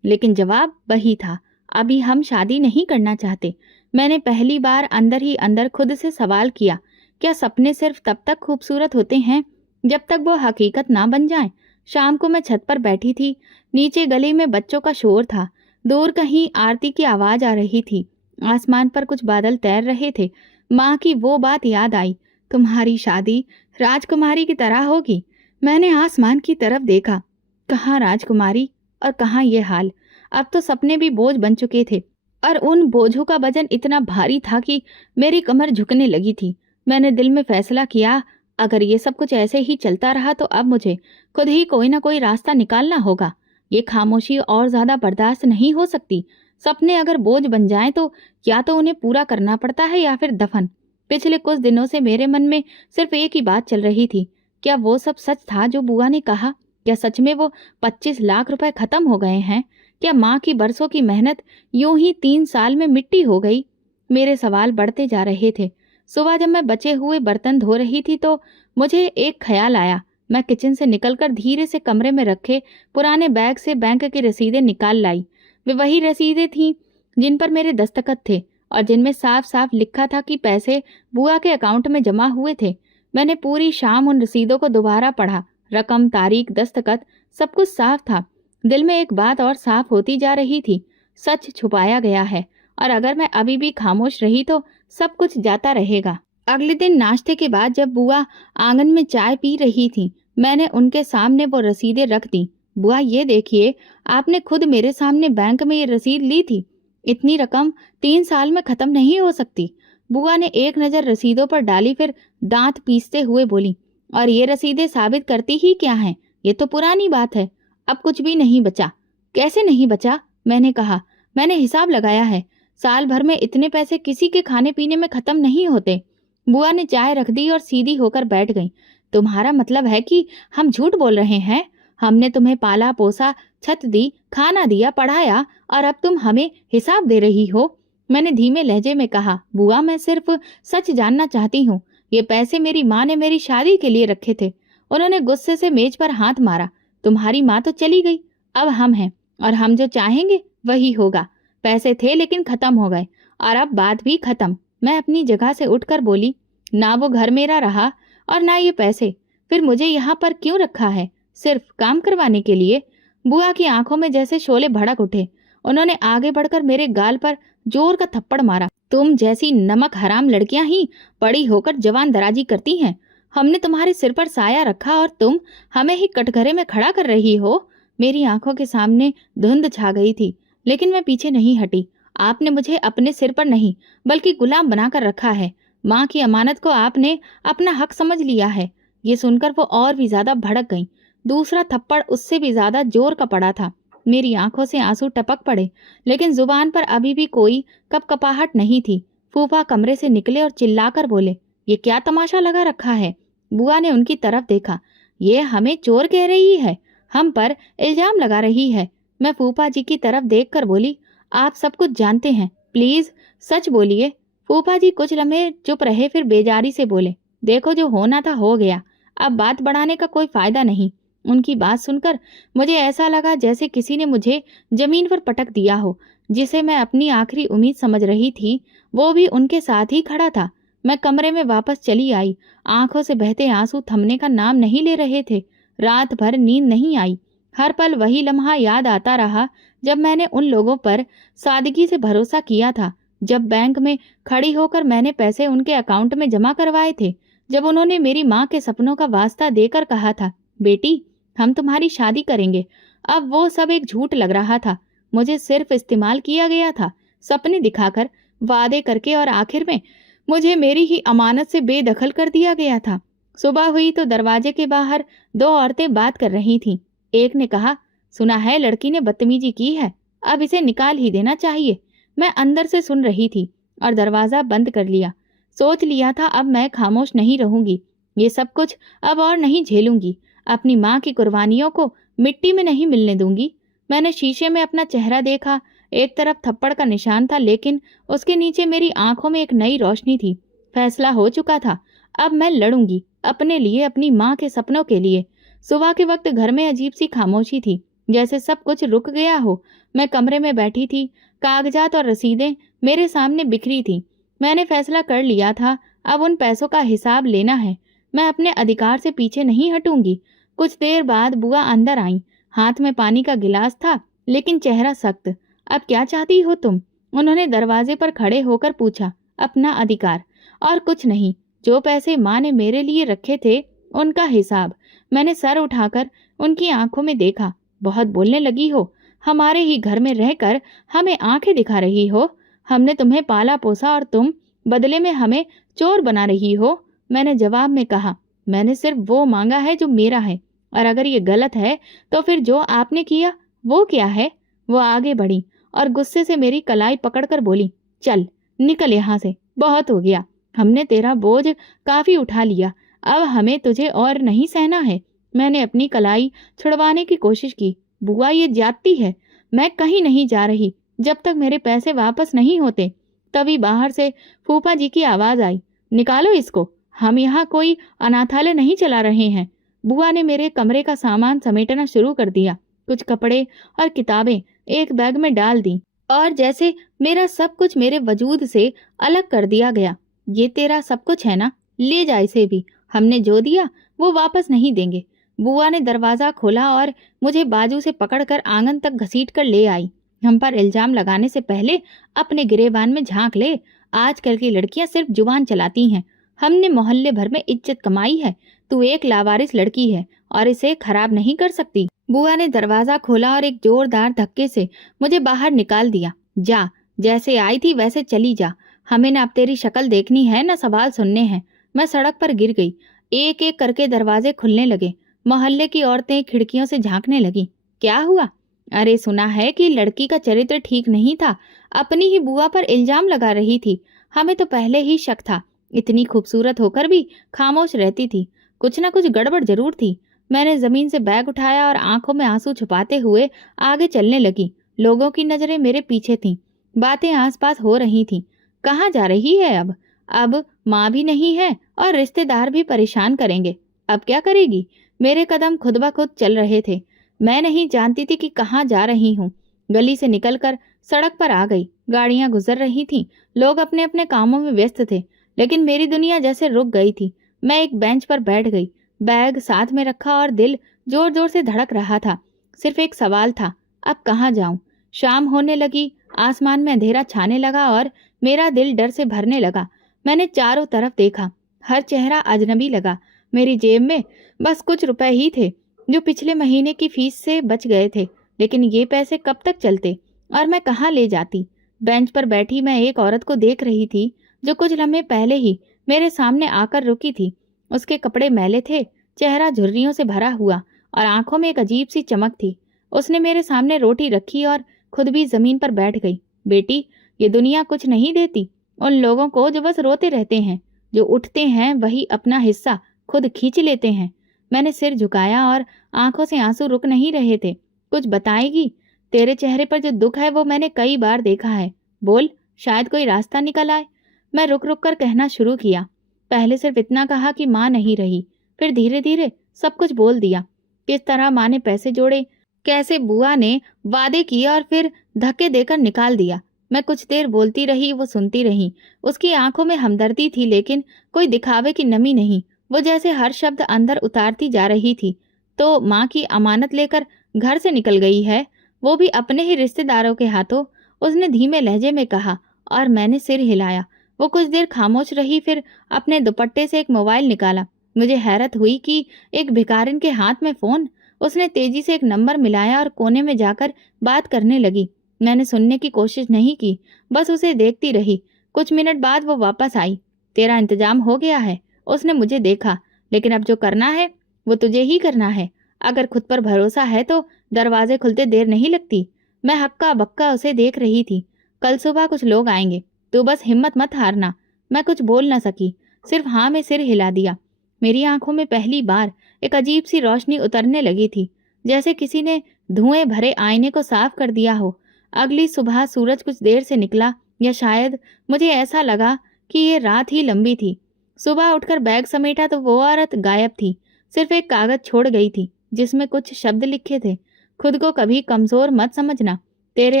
लेकिन जवाब वही था, अभी हम शादी नहीं करना चाहते। मैंने पहली बार अंदर ही अंदर खुद से सवाल किया, क्या सपने सिर्फ तब तक खूबसूरत होते हैं जब तक वो हकीकत ना बन जाएं? शाम को मैं छत पर बैठी थी। नीचे गली में बच्चों का शोर था। दूर कहीं आरती की आवाज आ रही थी। आसमान पर कुछ बादल तैर रहे थे। माँ की वो बात याद आई, तुम्हारी शादी राजकुमारी की तरह होगी। मैंने आसमान की तरफ देखा। कहाँ राजकुमारी और कहाँ ये हाल। अब तो सपने भी बोझ बन चुके थे, और उन बोझों का वजन इतना भारी था कि मेरी कमर झुकने लगी थी। मैंने दिल में फैसला किया, अगर ये सब कुछ ऐसे ही चलता रहा तो अब मुझे खुद ही कोई ना कोई रास्ता निकालना होगा। ये खामोशी और ज्यादा बर्दाश्त नहीं हो सकती। सपने अगर बोझ बन जाएं तो या तो उन्हें पूरा करना पड़ता है या फिर दफन। पिछले कुछ दिनों से मेरे मन में सिर्फ एक ही बात चल रही थी, क्या वो सब सच था जो बुआ ने कहा? क्या सच में वो 25 लाख रुपए खत्म हो गए हैं? क्या माँ की बरसों की मेहनत यूं ही 3 साल में मिट्टी हो गई? मेरे सवाल बढ़ते जा रहे थे। सुबह जब मैं बचे हुए बर्तन धो रही थी तो मुझे एक ख्याल आया। मैं किचन से निकलकर धीरे से कमरे में रखे पुराने बैग से बैंक की रसीदें निकाल लाई। वे वही रसीदें थीं जिन पर मेरे दस्तखत थे और जिनमें साफ साफ लिखा था कि पैसे बुआ के अकाउंट में जमा हुए थे। मैंने पूरी शाम उन रसीदों को दोबारा पढ़ा। रकम, तारीख, दस्तखत, सब कुछ साफ था। दिल में एक बात और साफ होती जा रही थी, सच छुपाया गया है, और अगर मैं अभी भी खामोश रही तो सब कुछ जाता रहेगा। अगले दिन नाश्ते के बाद जब बुआ आंगन में चाय पी रही थी, मैंने उनके सामने वो रसीदें रख दी। बुआ ये देखिए, आपने खुद मेरे सामने बैंक में ये रसीद ली थी। इतनी रकम 3 साल में खत्म नहीं हो सकती। बुआ ने एक नज़र रसीदों पर डाली, फिर दांत पीसते हुए बोली, और ये रसीदें साबित करती ही क्या हैं? ये तो पुरानी बात है। अब कुछ भी नहीं बचा। कैसे नहीं बचा? मैंने कहा, मैंने हिसाब लगाया है। साल भर में इतने पैसे किसी के खाने पीने में खत्म नहीं होते। बुआ ने चाय रख दी और सीधी होकर बैठ गई। तुम्हारा मतलब है कि हम झूठ बोल रहे हैं? हमने तुम्हें पाला पोसा, छत दी, खाना दिया, पढ़ाया, और अब तुम हमें हिसाब दे रही हो? मैंने धीमे लहजे में कहा, बुआ मैं सिर्फ सच जानना चाहती हूँ। ये पैसे मेरी माँ ने मेरी शादी के लिए रखे थे। उन्होंने गुस्से से मेज पर हाथ मारा। तुम्हारी माँ तो चली गई, अब हम हैं, और हम जो चाहेंगे वही होगा। पैसे थे लेकिन खत्म हो गए, और अब बात भी खत्म। मैं अपनी जगह से उठकर बोली, ना वो घर मेरा रहा और ना ये पैसे। फिर मुझे यहाँ पर क्यों रखा है? सिर्फ काम करवाने के लिए? बुआ की आंखों में जैसे शोले भड़क उठे। उन्होंने आगे बढ़कर मेरे गाल पर जोर का थप्पड़ मारा। तुम जैसी नमक हराम लड़कियां ही बड़ी होकर जवान दराजी करती हैं। हमने तुम्हारे सिर पर साया रखा और तुम हमें ही कटघरे में खड़ा कर रही हो। मेरी आंखों के सामने धुंध छा गई थी, लेकिन मैं पीछे नहीं हटी। आपने मुझे अपने सिर पर नहीं बल्कि गुलाम बनाकर रखा है। माँ की अमानत को आपने अपना हक समझ लिया है। ये सुनकर वो और भी ज्यादा भड़क गई। दूसरा थप्पड़ उससे भी ज्यादा जोर का पड़ा था। मेरी आंखों से आंसू टपक पड़े, लेकिन जुबान पर अभी भी कोई कपकपाहट नहीं थी। फूफा कमरे से निकले और चिल्लाकर बोले, ये क्या तमाशा लगा रखा है? बुआ ने उनकी तरफ देखा। ये हमें चोर कह रही है, हम पर इल्जाम लगा रही है। मैं फूफा जी की तरफ देखकर बोली, आप सब कुछ जानते हैं, प्लीज सच बोलिए। फूफा जी कुछ लम्हे चुप रहे, फिर बेजारी से बोले, देखो जो होना था हो गया, अब बात बढ़ाने का कोई फायदा नहीं। उनकी बात सुनकर मुझे ऐसा लगा जैसे किसी ने मुझे जमीन पर पटक दिया हो। जिसे मैं अपनी आखिरी उम्मीद समझ रही थी, वो भी उनके साथ ही खड़ा था। मैं कमरे में वापस चली आई। आंखों से बहते आंसू थमने का नाम नहीं ले रहे थे। रात भर नींद नहीं आई। हर पल वही लम्हा याद आता रहा जब मैंने उन लोगों पर सादगी से भरोसा किया था, जब बैंक में खड़ी होकर मैंने पैसे उनके अकाउंट में जमा करवाए थे, जब उन्होंने मेरी माँ के सपनों का वास्ता देकर कहा था, बेटी हम तुम्हारी शादी करेंगे। अब वो सब एक झूठ लग रहा था। मुझे सिर्फ इस्तेमाल किया गया था, सपने दिखाकर, वादे करके, और आखिर में मुझे मेरी ही अमानत से बेदखल कर दिया गया था। सुबह हुई तो दरवाजे के बाहर दो औरतें बात कर रही थीं। एक ने कहा, सुना है लड़की ने बदतमीजी की है, अब इसे निकाल ही देना चाहिए। मैं अंदर से सुन रही थी और दरवाजा बंद कर लिया। सोच लिया था अब मैं खामोश नहीं रहूंगी। ये सब कुछ अब और नहीं झेलूंगी। अपनी माँ की कुर्बानियों को मिट्टी में नहीं मिलने दूंगी। मैंने शीशे में अपना चेहरा देखा। एक तरफ थप्पड़ का निशान था, लेकिन उसके नीचे मेरी आंखों में एक नई रोशनी थी। फैसला हो चुका था। अब मैं लड़ूंगी, अपने लिए, अपनी माँ के सपनों के लिए। सुबह के वक्त घर में अजीब सी खामोशी थी, जैसे सब कुछ रुक गया हो। मैं कमरे में बैठी थी। कागजात और रसीदें मेरे सामने बिखरी थी। मैंने फैसला कर लिया था, अब उन पैसों का हिसाब लेना है। मैं अपने अधिकार से पीछे नहीं हटूंगी। कुछ देर बाद बुआ अंदर आई। हाथ में पानी का गिलास था, लेकिन चेहरा सख्त। अब क्या चाहती हो तुम? उन्होंने दरवाजे पर खड़े होकर पूछा। अपना अधिकार, और कुछ नहीं। जो पैसे माँ ने मेरे लिए रखे थे, उनका हिसाब। मैंने सर उठाकर उनकी आंखों में देखा। बहुत बोलने लगी हो। हमारे ही घर में रहकर हमें आंखें दिखा रही हो। हमने तुम्हें पाला पोसा और तुम बदले में हमें चोर बना रही हो। मैंने जवाब में कहा, मैंने सिर्फ वो मांगा है जो मेरा है, और अगर ये गलत है तो फिर जो आपने किया वो क्या है? वो आगे बढ़ी और गुस्से से मेरी कलाई पकड़कर बोली, चल निकल यहाँ से, बहुत हो गया। हमने तेरा बोझ काफी उठा लिया, अब हमें तुझे और नहीं सहना है। मैंने अपनी कलाई छुड़वाने की कोशिश की। बुआ ये ज्यादती है। मैं कहीं नहीं जा रही जब तक मेरे पैसे वापस नहीं होते। तभी बाहर से फूफा जी की आवाज आई, निकालो इसको, हम यहाँ कोई अनाथालय नहीं चला रहे हैं। बुआ ने मेरे कमरे का सामान समेटना शुरू कर दिया। कुछ कपड़े और किताबें एक बैग में डाल दी, और जैसे मेरा सब कुछ मेरे वजूद से अलग कर दिया गया। ये तेरा सब कुछ है ना, ले जा इसे भी। हमने जो दिया वो वापस नहीं देंगे। बुआ ने दरवाजा खोला और मुझे बाजू से पकड़कर आंगन तक घसीट कर ले आई। हम पर इल्जाम लगाने से पहले अपने गिरेबान में झांक ले। आजकल की लड़कियां सिर्फ जुबान चलाती हैं। हमने मोहल्ले भर में इज्जत कमाई है। तू एक लावारिस लड़की है और इसे खराब नहीं कर सकती। बुआ ने दरवाजा खोला और एक जोरदार धक्के से मुझे बाहर निकाल दिया। जा, जैसे आई थी वैसे चली जा। हमें न अब तेरी शक्ल देखनी है न सवाल सुनने हैं। मैं सड़क पर गिर गई। एक एक करके दरवाजे खुलने लगे। मोहल्ले की औरतें खिड़कियों से झांकने लगी। क्या हुआ? अरे सुना है कि लड़की का चरित्र ठीक नहीं था। अपनी ही बुआ पर इल्जाम लगा रही थी। हमें तो पहले ही शक था। इतनी खूबसूरत होकर भी खामोश रहती थी। कुछ न कुछ गड़बड़ जरूर थी। मैंने जमीन से बैग उठाया और आंखों में आंसू छुपाते हुए आगे चलने लगी। लोगों की नजरें मेरे पीछे थीं। बातें आसपास हो रही थीं। कहाँ जा रही है अब? अब माँ भी नहीं है और रिश्तेदार भी परेशान करेंगे। अब क्या करेगी? मेरे कदम खुद ब खुद चल रहे थे। मैं नहीं जानती थी कि कहाँ जा रही हूँ। गली से निकलकर सड़क पर आ गई। गाड़ियां गुजर रही थीं। लोग अपने अपने कामों में व्यस्त थे, लेकिन मेरी दुनिया जैसे रुक गई थी। मैं एक बेंच पर बैठ गई, बैग साथ में रखा और दिल जोर जोर से धड़क रहा था। सिर्फ एक सवाल था, अब कहाँ जाऊं? शाम होने लगी, आसमान में अंधेरा छाने लगा और मेरा दिल डर से भरने लगा। मैंने चारों तरफ देखा, हर चेहरा अजनबी लगा। मेरी जेब में बस कुछ रुपए ही थे, जो पिछले महीने की फीस से बच गए थे। लेकिन ये पैसे कब तक चलते और मैं कहाँ ले जाती? बेंच पर बैठी मैं एक औरत को देख रही थी, जो कुछ लम्हे पहले ही मेरे सामने आकर रुकी थी। उसके कपड़े मैले थे, चेहरा झुर्रियों से भरा हुआ और आंखों में एक अजीब सी चमक थी। उसने मेरे सामने रोटी रखी और खुद भी जमीन पर बैठ गई। बेटी, ये दुनिया कुछ नहीं देती उन लोगों को जो बस रोते रहते हैं। जो उठते हैं वही अपना हिस्सा खुद खींच लेते हैं। मैंने सिर झुकाया और आंखों से आंसू रुक नहीं रहे थे। कुछ बताएगी? तेरे चेहरे पर जो दुख है वो मैंने कई बार देखा है। बोल, शायद कोई रास्ता निकल आए। मैं रुक रुक कर कहना शुरू किया। पहले सिर्फ इतना कहा कि माँ नहीं रही, फिर धीरे धीरे सब कुछ बोल दिया। किस तरह माँ ने पैसे जोड़े, कैसे बुआ ने वादे किए और फिर धक्के देकर निकाल दिया। मैं कुछ देर बोलती रही, वो सुनती रही। उसकी आंखों में हमदर्दी थी, लेकिन कोई दिखावे की नमी नहीं। वो जैसे हर शब्द अंदर उतारती जा रही थी। तो माँ की अमानत लेकर घर से निकल गई है, वो भी अपने ही रिश्तेदारों के हाथों, उसने धीमे लहजे में कहा। और मैंने सिर हिलाया। वो कुछ देर खामोश रही, फिर अपने दुपट्टे से एक मोबाइल निकाला। मुझे हैरत हुई कि एक भिखारिन के हाथ में फोन। उसने तेजी से एक नंबर मिलाया और कोने में जाकर बात करने लगी। मैंने सुनने की कोशिश नहीं की, बस उसे देखती रही। कुछ मिनट बाद वो वापस आई। तेरा इंतजाम हो गया है, उसने मुझे देखा। लेकिन अब जो करना है वो तुझे ही करना है। अगर खुद पर भरोसा है तो दरवाजे खुलते देर नहीं लगती। मैं हक्का बक्का उसे देख रही थी। कल सुबह कुछ लोग आएंगे, तू बस हिम्मत मत हारना। मैं कुछ बोल न सकी, सिर्फ हाँ में सिर हिला दिया। मेरी आंखों में पहली बार एक अजीब सी रोशनी उतरने लगी थी, जैसे किसी ने धुएं भरे आईने को साफ कर दिया हो। अगली सुबह सूरज कुछ देर से निकला, या शायद मुझे ऐसा लगा कि ये रात ही लंबी थी। सुबह उठकर बैग समेटा तो वो औरत गायब थी। सिर्फ एक कागज छोड़ गई थी, जिसमें कुछ शब्द लिखे थे। खुद को कभी कमजोर मत समझना। तेरे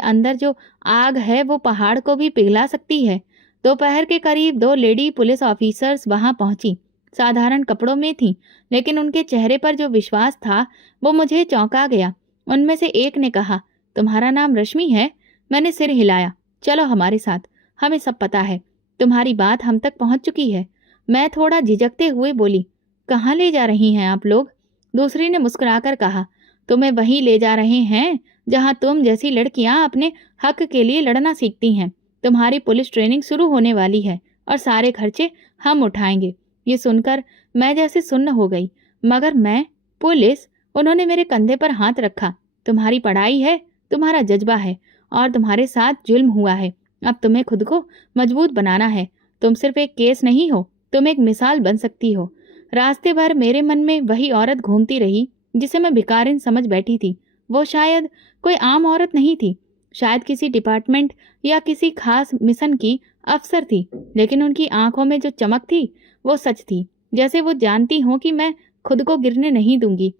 अंदर जो आग है वो पहाड़ को भी पिघला सकती है। दोपहर के करीब 2 लेडी पुलिस ऑफिसर्स वहां पहुंची। साधारण कपड़ों में थीं, लेकिन उनके चेहरे पर जो विश्वास था वो मुझे चौंका गया। उनमें से एक ने कहा, तुम्हारा नाम रश्मि है? मैंने सिर हिलाया। चलो हमारे साथ, हमें सब पता है। तुम्हारी बात हम तक पहुंच चुकी है। मैं थोड़ा झिझकते हुए बोली, कहाँ ले जा रही हैं आप लोग? दूसरी ने मुस्कुराकर कहा, तुम्हें वहीं ले जा रहे हैं जहां तुम जैसी लड़कियां अपने हक के लिए लड़ना सीखती हैं। तुम्हारी पुलिस ट्रेनिंग शुरू होने वाली है और सारे खर्चे हम उठाएंगे। ये सुनकर मैं जैसे सुन्न हो गई। मगर मैं पुलिस? उन्होंने मेरे कंधे पर हाथ रखा। तुम्हारी पढ़ाई है, तुम्हारा जज्बा है, और तुम्हारे साथ जुल्म हुआ है। अब तुम्हें खुद को मजबूत बनाना है। तुम सिर्फ एक केस नहीं हो, तुम एक मिसाल बन सकती हो। रास्ते भर मेरे मन में वही औरत घूमती रही जिसे मैं भिखारिन समझ बैठी थी। वो शायद कोई आम औरत नहीं थी, शायद किसी डिपार्टमेंट या किसी खास मिशन की अफसर थी। लेकिन उनकी आंखों में जो चमक थी वो सच थी, जैसे वो जानती हो कि मैं खुद को गिरने नहीं दूंगी।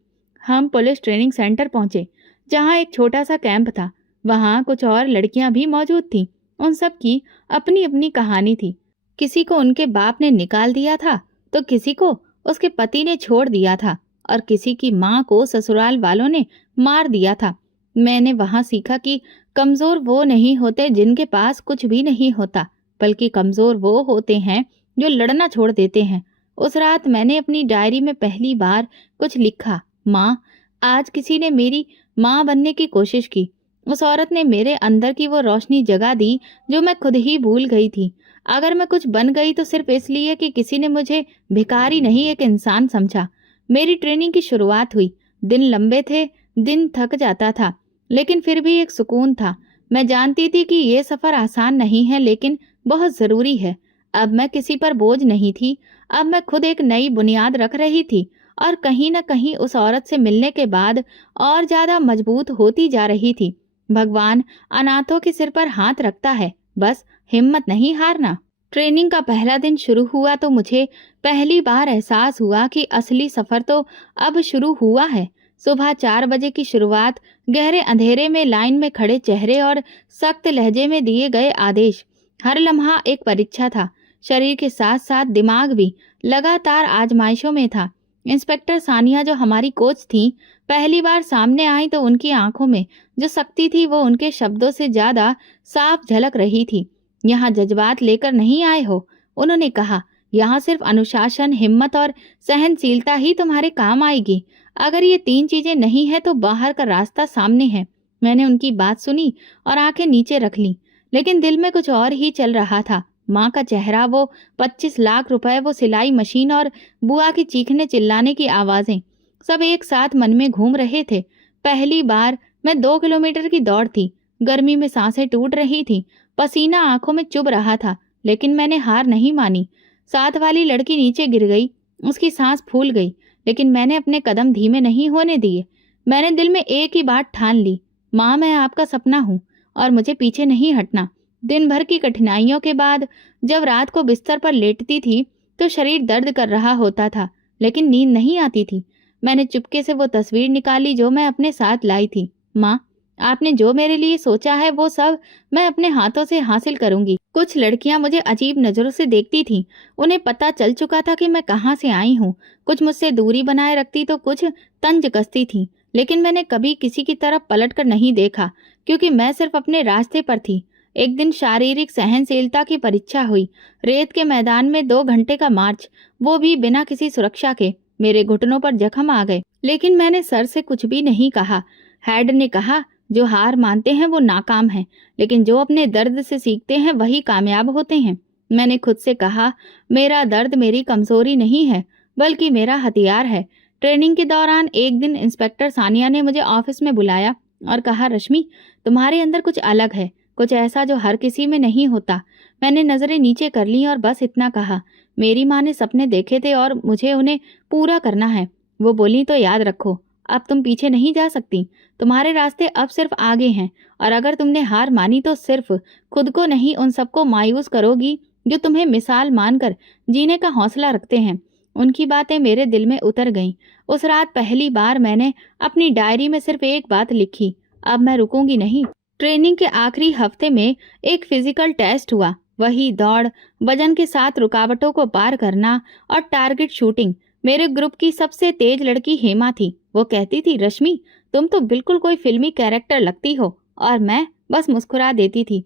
हम पुलिस ट्रेनिंग सेंटर पहुंचे, जहां एक छोटा सा कैंप था। वहां कुछ और लड़कियां भी मौजूद थीं। उन सब की अपनी अपनी कहानी थी। किसी को उनके बाप ने निकाल दिया था, तो किसी को उसके पति ने छोड़ दिया था, और किसी की माँ को ससुराल वालों ने मार दिया था। मैंने वहां सीखा कि कमजोर वो नहीं होते जिनके पास कुछ भी नहीं होता, बल्कि कमजोर वो होते हैं जो लड़ना छोड़ देते हैं। उस रात मैंने अपनी डायरी में पहली बार कुछ लिखा। माँ, आज किसी ने मेरी माँ बनने की कोशिश की। उस औरत ने मेरे अंदर की वो रोशनी जगा दी जो मैं खुद ही भूल गई थी। अगर मैं कुछ बन गई तो सिर्फ इसलिए कि किसी ने मुझे भिखारी नहीं एक इंसान समझा। मेरी ट्रेनिंग की शुरुआत हुई। दिन लंबे थे, दिन थक जाता था, लेकिन फिर भी एक सुकून था। मैं जानती थी कि ये सफ़र आसान नहीं है लेकिन बहुत ज़रूरी है। अब मैं किसी पर बोझ नहीं थी। अब मैं खुद एक नई बुनियाद रख रही थी और कहीं न कहीं उस औरत से मिलने के बाद और ज़्यादा मजबूत होती जा रही थी। भगवान अनाथों के सिर पर हाथ रखता है, बस हिम्मत नहीं हारना। ट्रेनिंग का पहला दिन शुरू हुआ तो मुझे पहली बार एहसास हुआ कि असली सफ़र तो अब शुरू हुआ है। सुबह 4 बजे की शुरुआत, गहरे अंधेरे में लाइन में खड़े चेहरे और सख्त लहजे में दिए गए आदेश। हर लम्हा एक परीक्षा था। शरीर के साथ साथ दिमाग भी लगातार आजमाइशों में था। इंस्पेक्टर सानिया जो हमारी कोच थीं, पहली बार सामने आई तो उनकी आंखों में जो शक्ति थी वो उनके शब्दों से ज़्यादा साफ झलक रही थी। यहाँ जज्बात लेकर नहीं आए हो, उन्होंने कहा। यहाँ सिर्फ अनुशासन, हिम्मत और सहनशीलता ही तुम्हारे काम आएगी। अगर ये 3 चीजें नहीं है तो बाहर का रास्ता सामने है। मैंने उनकी बात सुनी और आंखें नीचे रख ली, लेकिन दिल में कुछ और ही चल रहा था। माँ का चेहरा, वो 25 लाख रुपए, वो सिलाई मशीन और बुआ की चीखने चिल्लाने की आवाजें, सब एक साथ मन में घूम रहे थे। पहली बार मैं 2 किलोमीटर की दौड़ थी। गर्मी में सांसें टूट रही थी, पसीना आंखों में चुभ रहा था, लेकिन मैंने हार नहीं मानी। साथ वाली लड़की नीचे गिर गई, उसकी सांस फूल गई, लेकिन मैंने अपने कदम धीमे नहीं होने दिए। मैंने दिल में एक ही बात ठान ली, माँ मैं आपका सपना हूँ और मुझे पीछे नहीं हटना। दिन भर की कठिनाइयों के बाद जब रात को बिस्तर पर लेटती थी तो शरीर दर्द कर रहा होता था, लेकिन नींद नहीं आती थी। मैंने चुपके से वो तस्वीर निकाली जो मैं अपने साथ लाई थी। माँ, आपने जो मेरे लिए सोचा है वो सब मैं अपने हाथों से हासिल करूंगी। कुछ लड़कियां मुझे अजीब नजरों से देखती थीं। उन्हें पता चल चुका था कि मैं कहाँ से आई हूँ। कुछ मुझसे दूरी बनाए रखती तो कुछ तंज कसती थीं, लेकिन मैंने कभी किसी की तरफ पलट कर नहीं देखा, क्योंकि मैं सिर्फ अपने रास्ते पर थी। एक दिन शारीरिक सहनशीलता की परीक्षा हुई। रेत के मैदान में 2 घंटे का मार्च, वो भी बिना किसी सुरक्षा के। मेरे घुटनों पर जख्म आ गए, लेकिन मैंने सर से कुछ भी नहीं कहा। हेड ने कहा, जो हार मानते हैं वो नाकाम हैं, लेकिन जो अपने दर्द से सीखते हैं वही कामयाब होते हैं। मैंने खुद से कहा, मेरा दर्द मेरी कमजोरी नहीं है, बल्कि मेरा हथियार है। ट्रेनिंग के दौरान एक दिन इंस्पेक्टर सानिया ने मुझे ऑफिस में बुलाया और कहा, रश्मि, तुम्हारे अंदर कुछ अलग है, कुछ ऐसा जो हर किसी में नहीं होता। मैंने नजरें नीचे कर ली और बस इतना कहा, मेरी माँ ने सपने देखे थे और मुझे उन्हें पूरा करना है। वो बोली, तो याद रखो, अब तुम पीछे नहीं जा सकती। तुम्हारे रास्ते अब सिर्फ आगे हैं, और अगर तुमने हार मानी तो सिर्फ खुद को नहीं, उन सबको मायूस करोगी जो तुम्हें मिसाल मानकर जीने का हौसला रखते हैं। उनकी बातें मेरे दिल में उतर गईं। उस रात पहली बार मैंने अपनी डायरी में सिर्फ एक बात लिखी, अब मैं रुकूंगी नहीं। ट्रेनिंग के आखिरी हफ्ते में एक फिजिकल टेस्ट हुआ। वही दौड़, वजन के साथ रुकावटों को पार करना और टारगेट शूटिंग। मेरे ग्रुप की सबसे तेज लड़की हेमा थी। वो कहती थी, रश्मि, तुम तो बिल्कुल कोई फिल्मी कैरेक्टर लगती हो, और मैं बस मुस्कुरा देती थी।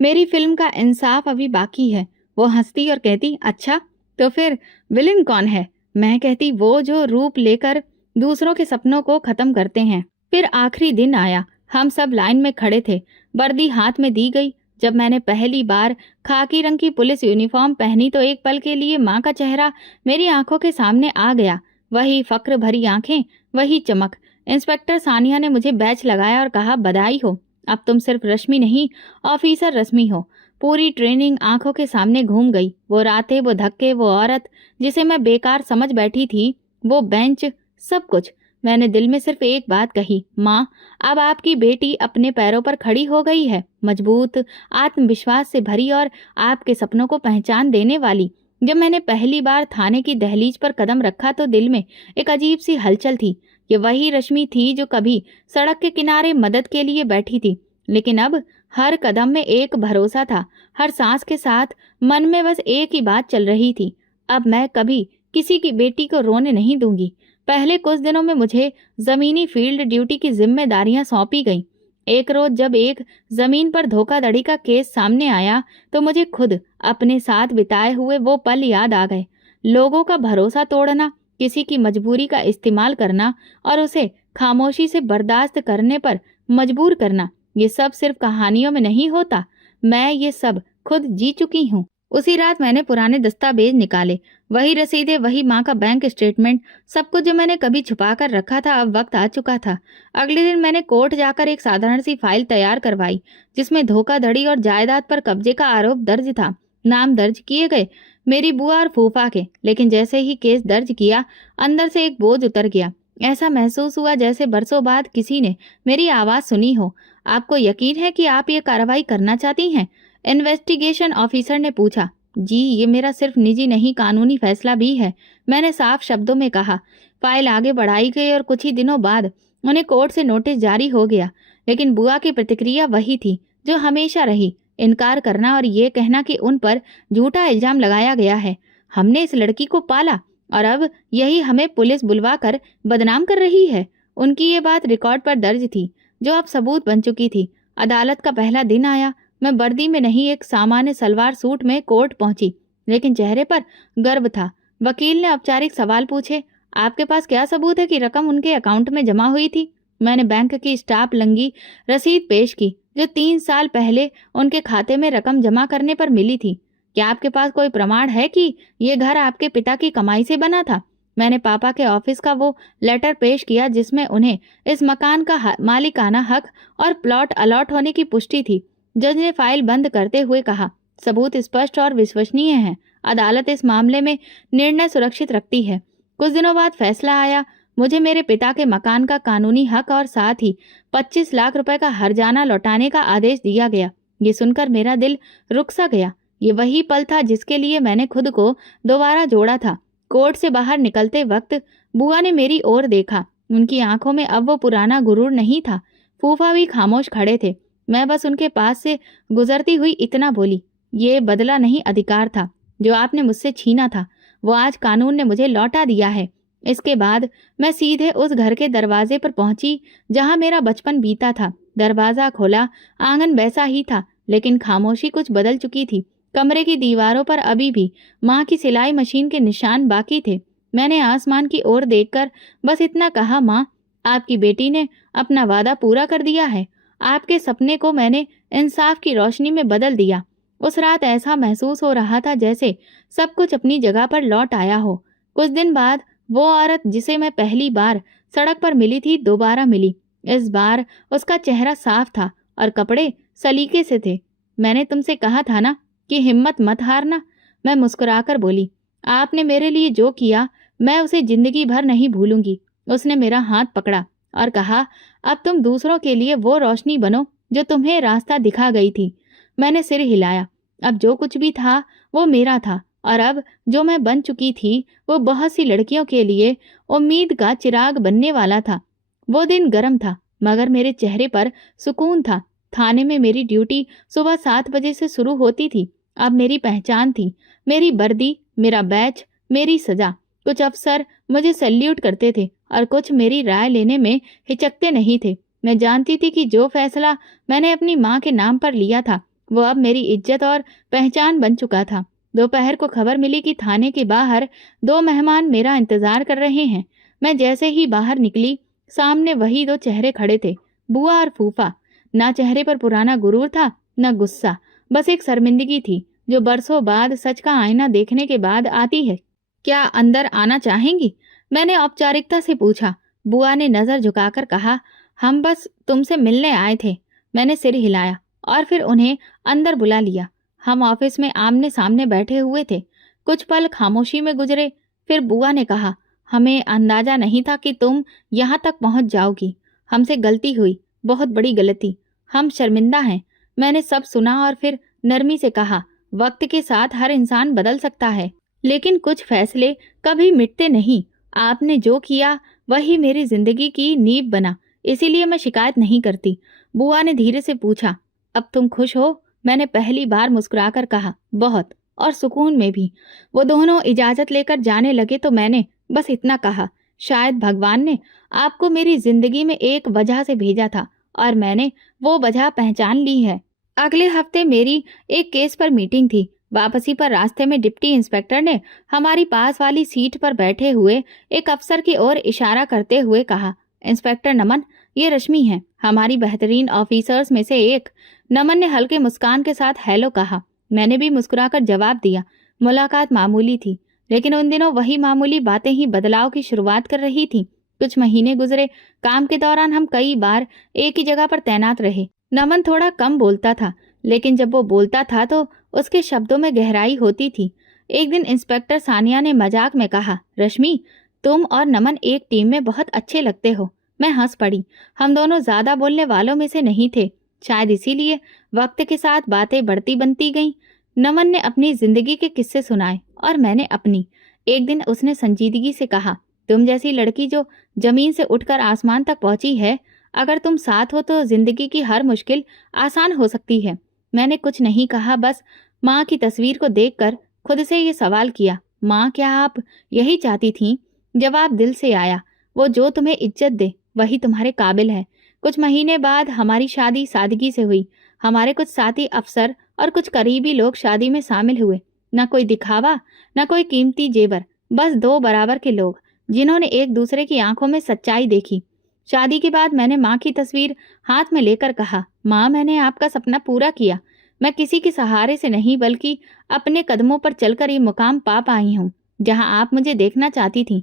मेरी फिल्म का इंसाफ अभी बाकी है। वो हंसती और कहती, अच्छा तो फिर विलन कौन है? मैं कहती, वो जो रूप लेकर दूसरों के सपनों को खत्म करते हैं। फिर आखिरी दिन आया। हम सब लाइन में खड़े थे। वर्दी हाथ में दी गई। जब मैंने पहली बार खाकी रंग की पुलिस यूनिफॉर्म पहनी तो एक पल के लिए माँ का चेहरा मेरी आंखों के सामने आ गया। वही फक्र भरी आंखें, वही चमक। इंस्पेक्टर सानिया ने मुझे बैच लगाया और कहा, बधाई हो, अब तुम सिर्फ रश्मि नहीं, ऑफिसर रश्मि हो। पूरी ट्रेनिंग आंखों के सामने घूम गई। वो रातें, वो धक्के, वो औरत जिसे मैं बेकार समझ बैठी थी, वो बेंच, सब कुछ। मैंने दिल में सिर्फ एक बात कही, माँ, अब आपकी बेटी अपने पैरों पर खड़ी हो गई है, मजबूत, आत्मविश्वास से भरी और आपके सपनों को पहचान देने वाली। जब मैंने पहली बार थाने की दहलीज पर कदम रखा तो दिल में एक अजीब सी हलचल थी। ये वही रश्मि थी जो कभी सड़क के किनारे मदद के लिए बैठी थी, लेकिन अब हर कदम में एक भरोसा था। हर सांस के साथ मन में बस एक ही बात चल रही थी, अब मैं कभी किसी की बेटी को रोने नहीं दूंगी। पहले कुछ दिनों में मुझे जमीनी फील्ड ड्यूटी की जिम्मेदारियां सौंपी गईं। एक रोज जब एक जमीन पर धोखाधड़ी का केस सामने आया तो मुझे खुद अपने साथ बिताए हुए वो पल याद आ गए। लोगों का भरोसा तोड़ना, किसी की मजबूरी का इस्तेमाल करना और उसे खामोशी से बर्दाश्त करने पर मजबूर करना, ये सब सिर्फ कहानियों में नहीं होता। मैं ये सब खुद जी चुकी हूँ। उसी रात मैंने पुराने दस्तावेज निकाले, वही रसीदें, वही माँ का बैंक स्टेटमेंट, सब कुछ जो मैंने कभी छुपा कर रखा था अब वक्त आ चुका था। अगले दिन मैंने कोर्ट जाकर एक साधारण सी फाइल तैयार करवाई जिसमें धोखाधड़ी और जायदाद पर कब्जे का आरोप दर्ज था। नाम दर्ज किए गए मेरी बुआ और फूफा के, लेकिन जैसे ही केस दर्ज किया अंदर से एक बोझ उतर गया। ऐसा महसूस हुआ जैसे बरसों बाद किसी ने मेरी आवाज सुनी हो। आपको यकीन है कि आप ये कार्रवाई करना चाहती हैं? इन्वेस्टिगेशन ऑफिसर ने पूछा। जी, ये मेरा सिर्फ निजी नहीं, कानूनी फैसला भी है, मैंने साफ शब्दों में कहा। फाइल आगे बढ़ाई गई और कुछ ही दिनों बाद उन्हें कोर्ट से नोटिस जारी हो गया, लेकिन बुआ की प्रतिक्रिया वही थी जो हमेशा रही, इनकार करना और ये कहना कि उन पर झूठा इल्जाम लगाया गया है। हमने इस लड़की को पाला और अब यही हमें पुलिस बुलवा कर बदनाम कर रही है। उनकी ये बात रिकॉर्ड पर दर्ज थी, जो अब सबूत बन चुकी थी। अदालत का पहला दिन आया। मैं वर्दी में नहीं, एक सामान्य सलवार सूट में कोर्ट पहुंची, लेकिन चेहरे पर गर्व था। वकील ने औपचारिक सवाल पूछे। आपके पास क्या सबूत है कि रकम उनके अकाउंट में जमा हुई थी? मैंने बैंक की स्टाम्प लंगी रसीद पेश की जो 3 साल पहले उनके खाते में रकम जमा करने पर मिली थी। क्या आपके पास कोई प्रमाण है कि ये घर आपके पिता की कमाई से बना था? मैंने पापा के ऑफिस का वो लेटर पेश किया जिसमें उन्हें इस मकान का मालिकाना हक और प्लॉट अलॉट होने की पुष्टि थी। जज ने फाइल बंद करते हुए कहा, सबूत स्पष्ट और विश्वसनीय हैं। अदालत इस मामले में निर्णय सुरक्षित रखती है। कुछ दिनों बाद फैसला आया। मुझे मेरे पिता के मकान का कानूनी हक और साथ ही 25 लाख रुपए का हर्जाना लौटाने का आदेश दिया गया। ये सुनकर मेरा दिल रुक सा गया। ये वही पल था जिसके लिए मैंने खुद को दोबारा जोड़ा था। कोर्ट से बाहर निकलते वक्त बुआ ने मेरी ओर देखा। उनकी आंखों में अब वो पुराना गुरूर नहीं था। फूफा भी खामोश खड़े थे। मैं बस उनके पास से गुजरती हुई इतना बोली, ये बदला नहीं, अधिकार था जो आपने मुझसे छीना था, वो आज कानून ने मुझे लौटा दिया है। इसके बाद मैं सीधे उस घर के दरवाजे पर पहुंची जहां मेरा बचपन बीता था। दरवाजा खोला, आंगन वैसा ही था, लेकिन खामोशी कुछ बदल चुकी थी। कमरे की दीवारों पर अभी भी माँ की सिलाई मशीन के निशान बाकी थे। मैंने आसमान की ओर देखकर बस इतना कहा, माँ, आपकी बेटी ने अपना वादा पूरा कर दिया है। आपके सपने को मैंने इंसाफ की रोशनी में बदल दिया। उस रात ऐसा महसूस हो रहा था जैसे सब कुछ अपनी जगह पर लौट आया हो। कुछ दिन बाद वो औरत जिसे मैं पहली बार सड़क पर मिली थी दोबारा मिली। इस बार उसका चेहरा साफ था और कपड़े सलीके से थे। मैंने तुमसे कहा था ना कि हिम्मत मत हारना, मैं मुस्कुराकर बोली। आपने मेरे लिए जो किया मैं उसे जिंदगी भर नहीं भूलूंगी। उसने मेरा हाथ पकड़ा और कहा, अब तुम दूसरों के लिए वो रोशनी बनो जो तुम्हें रास्ता दिखा गई थी। मैंने सिर हिलाया। अब जो कुछ भी था वो मेरा था और अब जो मैं बन चुकी थी वो बहुत सी लड़कियों के लिए उम्मीद का चिराग बनने वाला था। वो दिन गर्म था मगर मेरे चेहरे पर सुकून था। थाने में मेरी ड्यूटी सुबह 7 बजे से शुरू होती थी। अब मेरी पहचान थी, मेरी वर्दी, मेरा बैच, मेरी सजा। कुछ अफसर मुझे सैल्यूट करते थे और कुछ मेरी राय लेने में हिचकते नहीं थे। मैं जानती थी कि जो फैसला मैंने अपनी माँ के नाम पर लिया था वो अब मेरी इज्जत और पहचान बन चुका था। दोपहर को खबर मिली कि थाने के बाहर 2 मेहमान मेरा इंतजार कर रहे हैं। मैं जैसे ही बाहर निकली, सामने वही 2 चेहरे खड़े थे, बुआ और फूफा। ना चेहरे पर पुराना गुरूर था, न गुस्सा, बस एक शर्मिंदगी थी जो बरसों बाद सच का आईना देखने के बाद आती है। क्या अंदर आना चाहेंगी? मैंने औपचारिकता से पूछा। बुआ ने नजर झुकाकर कहा, हम बस तुमसे मिलने आए थे। मैंने सिर हिलाया और फिर उन्हें अंदर बुला लिया। हम ऑफिस में आमने सामने बैठे हुए थे। कुछ पल खामोशी में गुजरे। फिर बुआ ने कहा, हमें अंदाजा नहीं था कि तुम यहाँ तक पहुँच जाओगी। हमसे गलती हुई, बहुत बड़ी गलती। हम शर्मिंदा हैं। मैंने सब सुना और फिर नरमी से कहा, वक्त के साथ हर इंसान बदल सकता है, लेकिन कुछ फैसले कभी मिटते नहीं। आपने जो किया वही मेरी जिंदगी की नींव बना, इसीलिए मैं शिकायत नहीं करती। बुआ ने धीरे से पूछा, अब तुम खुश हो? मैंने पहली बार मुस्कुराकर कहा, बहुत, और सुकून में भी। वो दोनों इजाजत लेकर जाने लगे तो मैंने बस इतना कहा, शायद भगवान ने आपको मेरी जिंदगी में एक वजह से भेजा था और मैंने वो वजह पहचान ली है। अगले हफ्ते मेरी एक केस पर मीटिंग थी। वापसी पर रास्ते में डिप्टी इंस्पेक्टर ने हमारी पास वाली सीट पर बैठे हुए एक अफसर की ओर इशारा करते हुए कहा, इंस्पेक्टर नमन, ये रश्मि है, हमारी बेहतरीन ऑफिसर्स में से एक। नमन ने हल्के मुस्कान के साथ हेलो कहा। मैंने भी मुस्कुराकर जवाब दिया। मुलाकात मामूली थी, लेकिन उन दिनों वही मामूली बातें ही बदलाव की शुरुआत कर रही थी। कुछ महीने गुजरे। काम के दौरान हम कई बार एक ही जगह पर तैनात रहे। नमन थोड़ा कम बोलता था, लेकिन जब वो बोलता था तो उसके शब्दों में गहराई होती थी। एक दिन इंस्पेक्टर सानिया ने मजाक में कहा, रश्मि, तुम और नमन एक टीम में बहुत अच्छे लगते हो। मैं हंस पड़ी। हम दोनों ज्यादा बोलने वालों में से नहीं थे। शायद इसीलिए वक्त के साथ बातें बढ़ती बनती गईं। नमन ने अपनी जिंदगी के किस्से सुनाए और मैंने अपनी। एक दिन उसने संजीदगी से कहा, तुम जैसी लड़की जो जमीन से उठकर आसमान तक पहुंची है, अगर तुम साथ हो तो जिंदगी की हर मुश्किल आसान हो सकती है। मैंने कुछ नहीं कहा, बस माँ की तस्वीर को देखकर खुद से ये सवाल किया, माँ क्या आप यही चाहती थीं? जवाब दिल से आया, वो जो तुम्हें इज्जत दे वही तुम्हारे काबिल है। कुछ महीने बाद हमारी शादी सादगी से हुई। हमारे कुछ साथी अफसर और कुछ करीबी लोग शादी में शामिल हुए। न कोई दिखावा, न कोई कीमती जेवर, बस दो बराबर के लोग जिन्होंने एक दूसरे की आंखों में सच्चाई देखी। शादी के बाद मैंने माँ की तस्वीर हाथ में लेकर कहा, माँ, मैंने आपका सपना पूरा किया। मैं किसी के सहारे से नहीं बल्कि अपने कदमों पर चलकर ये मुकाम पा पाई हूँ जहाँ आप मुझे देखना चाहती थी।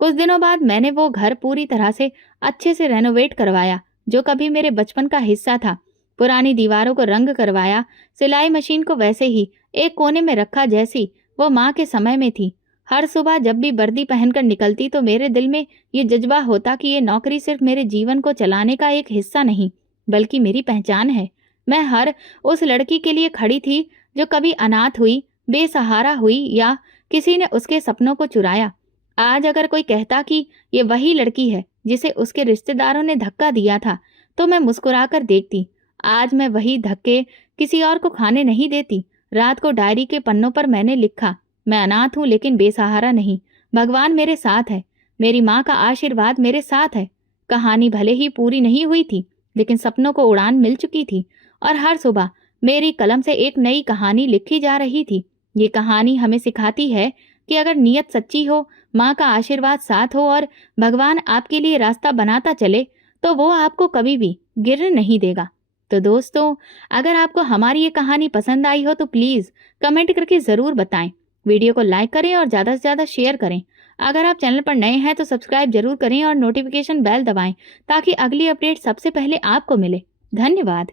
कुछ दिनों बाद मैंने वो घर पूरी तरह से अच्छे से रेनोवेट करवाया जो कभी मेरे बचपन का हिस्सा था। पुरानी दीवारों को रंग करवाया, सिलाई मशीन को वैसे ही एक कोने में रखा जैसी वो माँ के समय में थी। हर सुबह जब भी वर्दी पहनकर निकलती तो मेरे दिल में ये जज्बा होता कि ये नौकरी सिर्फ मेरे जीवन को चलाने का एक हिस्सा नहीं बल्कि मेरी पहचान है। मैं हर उस लड़की के लिए खड़ी थी जो कभी अनाथ हुई, बेसहारा हुई या किसी ने उसके सपनों को चुराया। आज अगर कोई कहता कि ये वही लड़की है जिसे उसके रिश्तेदारों ने धक्का दिया था, तो मैं मुस्कुराकर देखती। आज मैं वही धक्के किसी और को खाने नहीं देती। रात को डायरी के पन्नों पर मैंने लिखा, मैं अनाथ हूँ लेकिन बेसहारा नहीं। भगवान मेरे साथ है, मेरी माँ का आशीर्वाद मेरे साथ है। कहानी भले ही पूरी नहीं हुई थी, लेकिन सपनों को उड़ान मिल चुकी थी और हर सुबह मेरी कलम से एक नई कहानी लिखी जा रही थी। ये कहानी हमें सिखाती है कि अगर नीयत सच्ची हो, माँ का आशीर्वाद साथ हो और भगवान आपके लिए रास्ता बनाता चले, तो वो आपको कभी भी गिरने नहीं देगा। तो दोस्तों, अगर आपको हमारी ये कहानी पसंद आई हो तो प्लीज़ कमेंट करके ज़रूर बताएं। वीडियो को लाइक करें और ज़्यादा से ज़्यादा शेयर करें। अगर आप चैनल पर नए हैं तो सब्सक्राइब जरूर करें और नोटिफिकेशन बेल दबाएं ताकि अगली अपडेट सबसे पहले आपको मिले। धन्यवाद।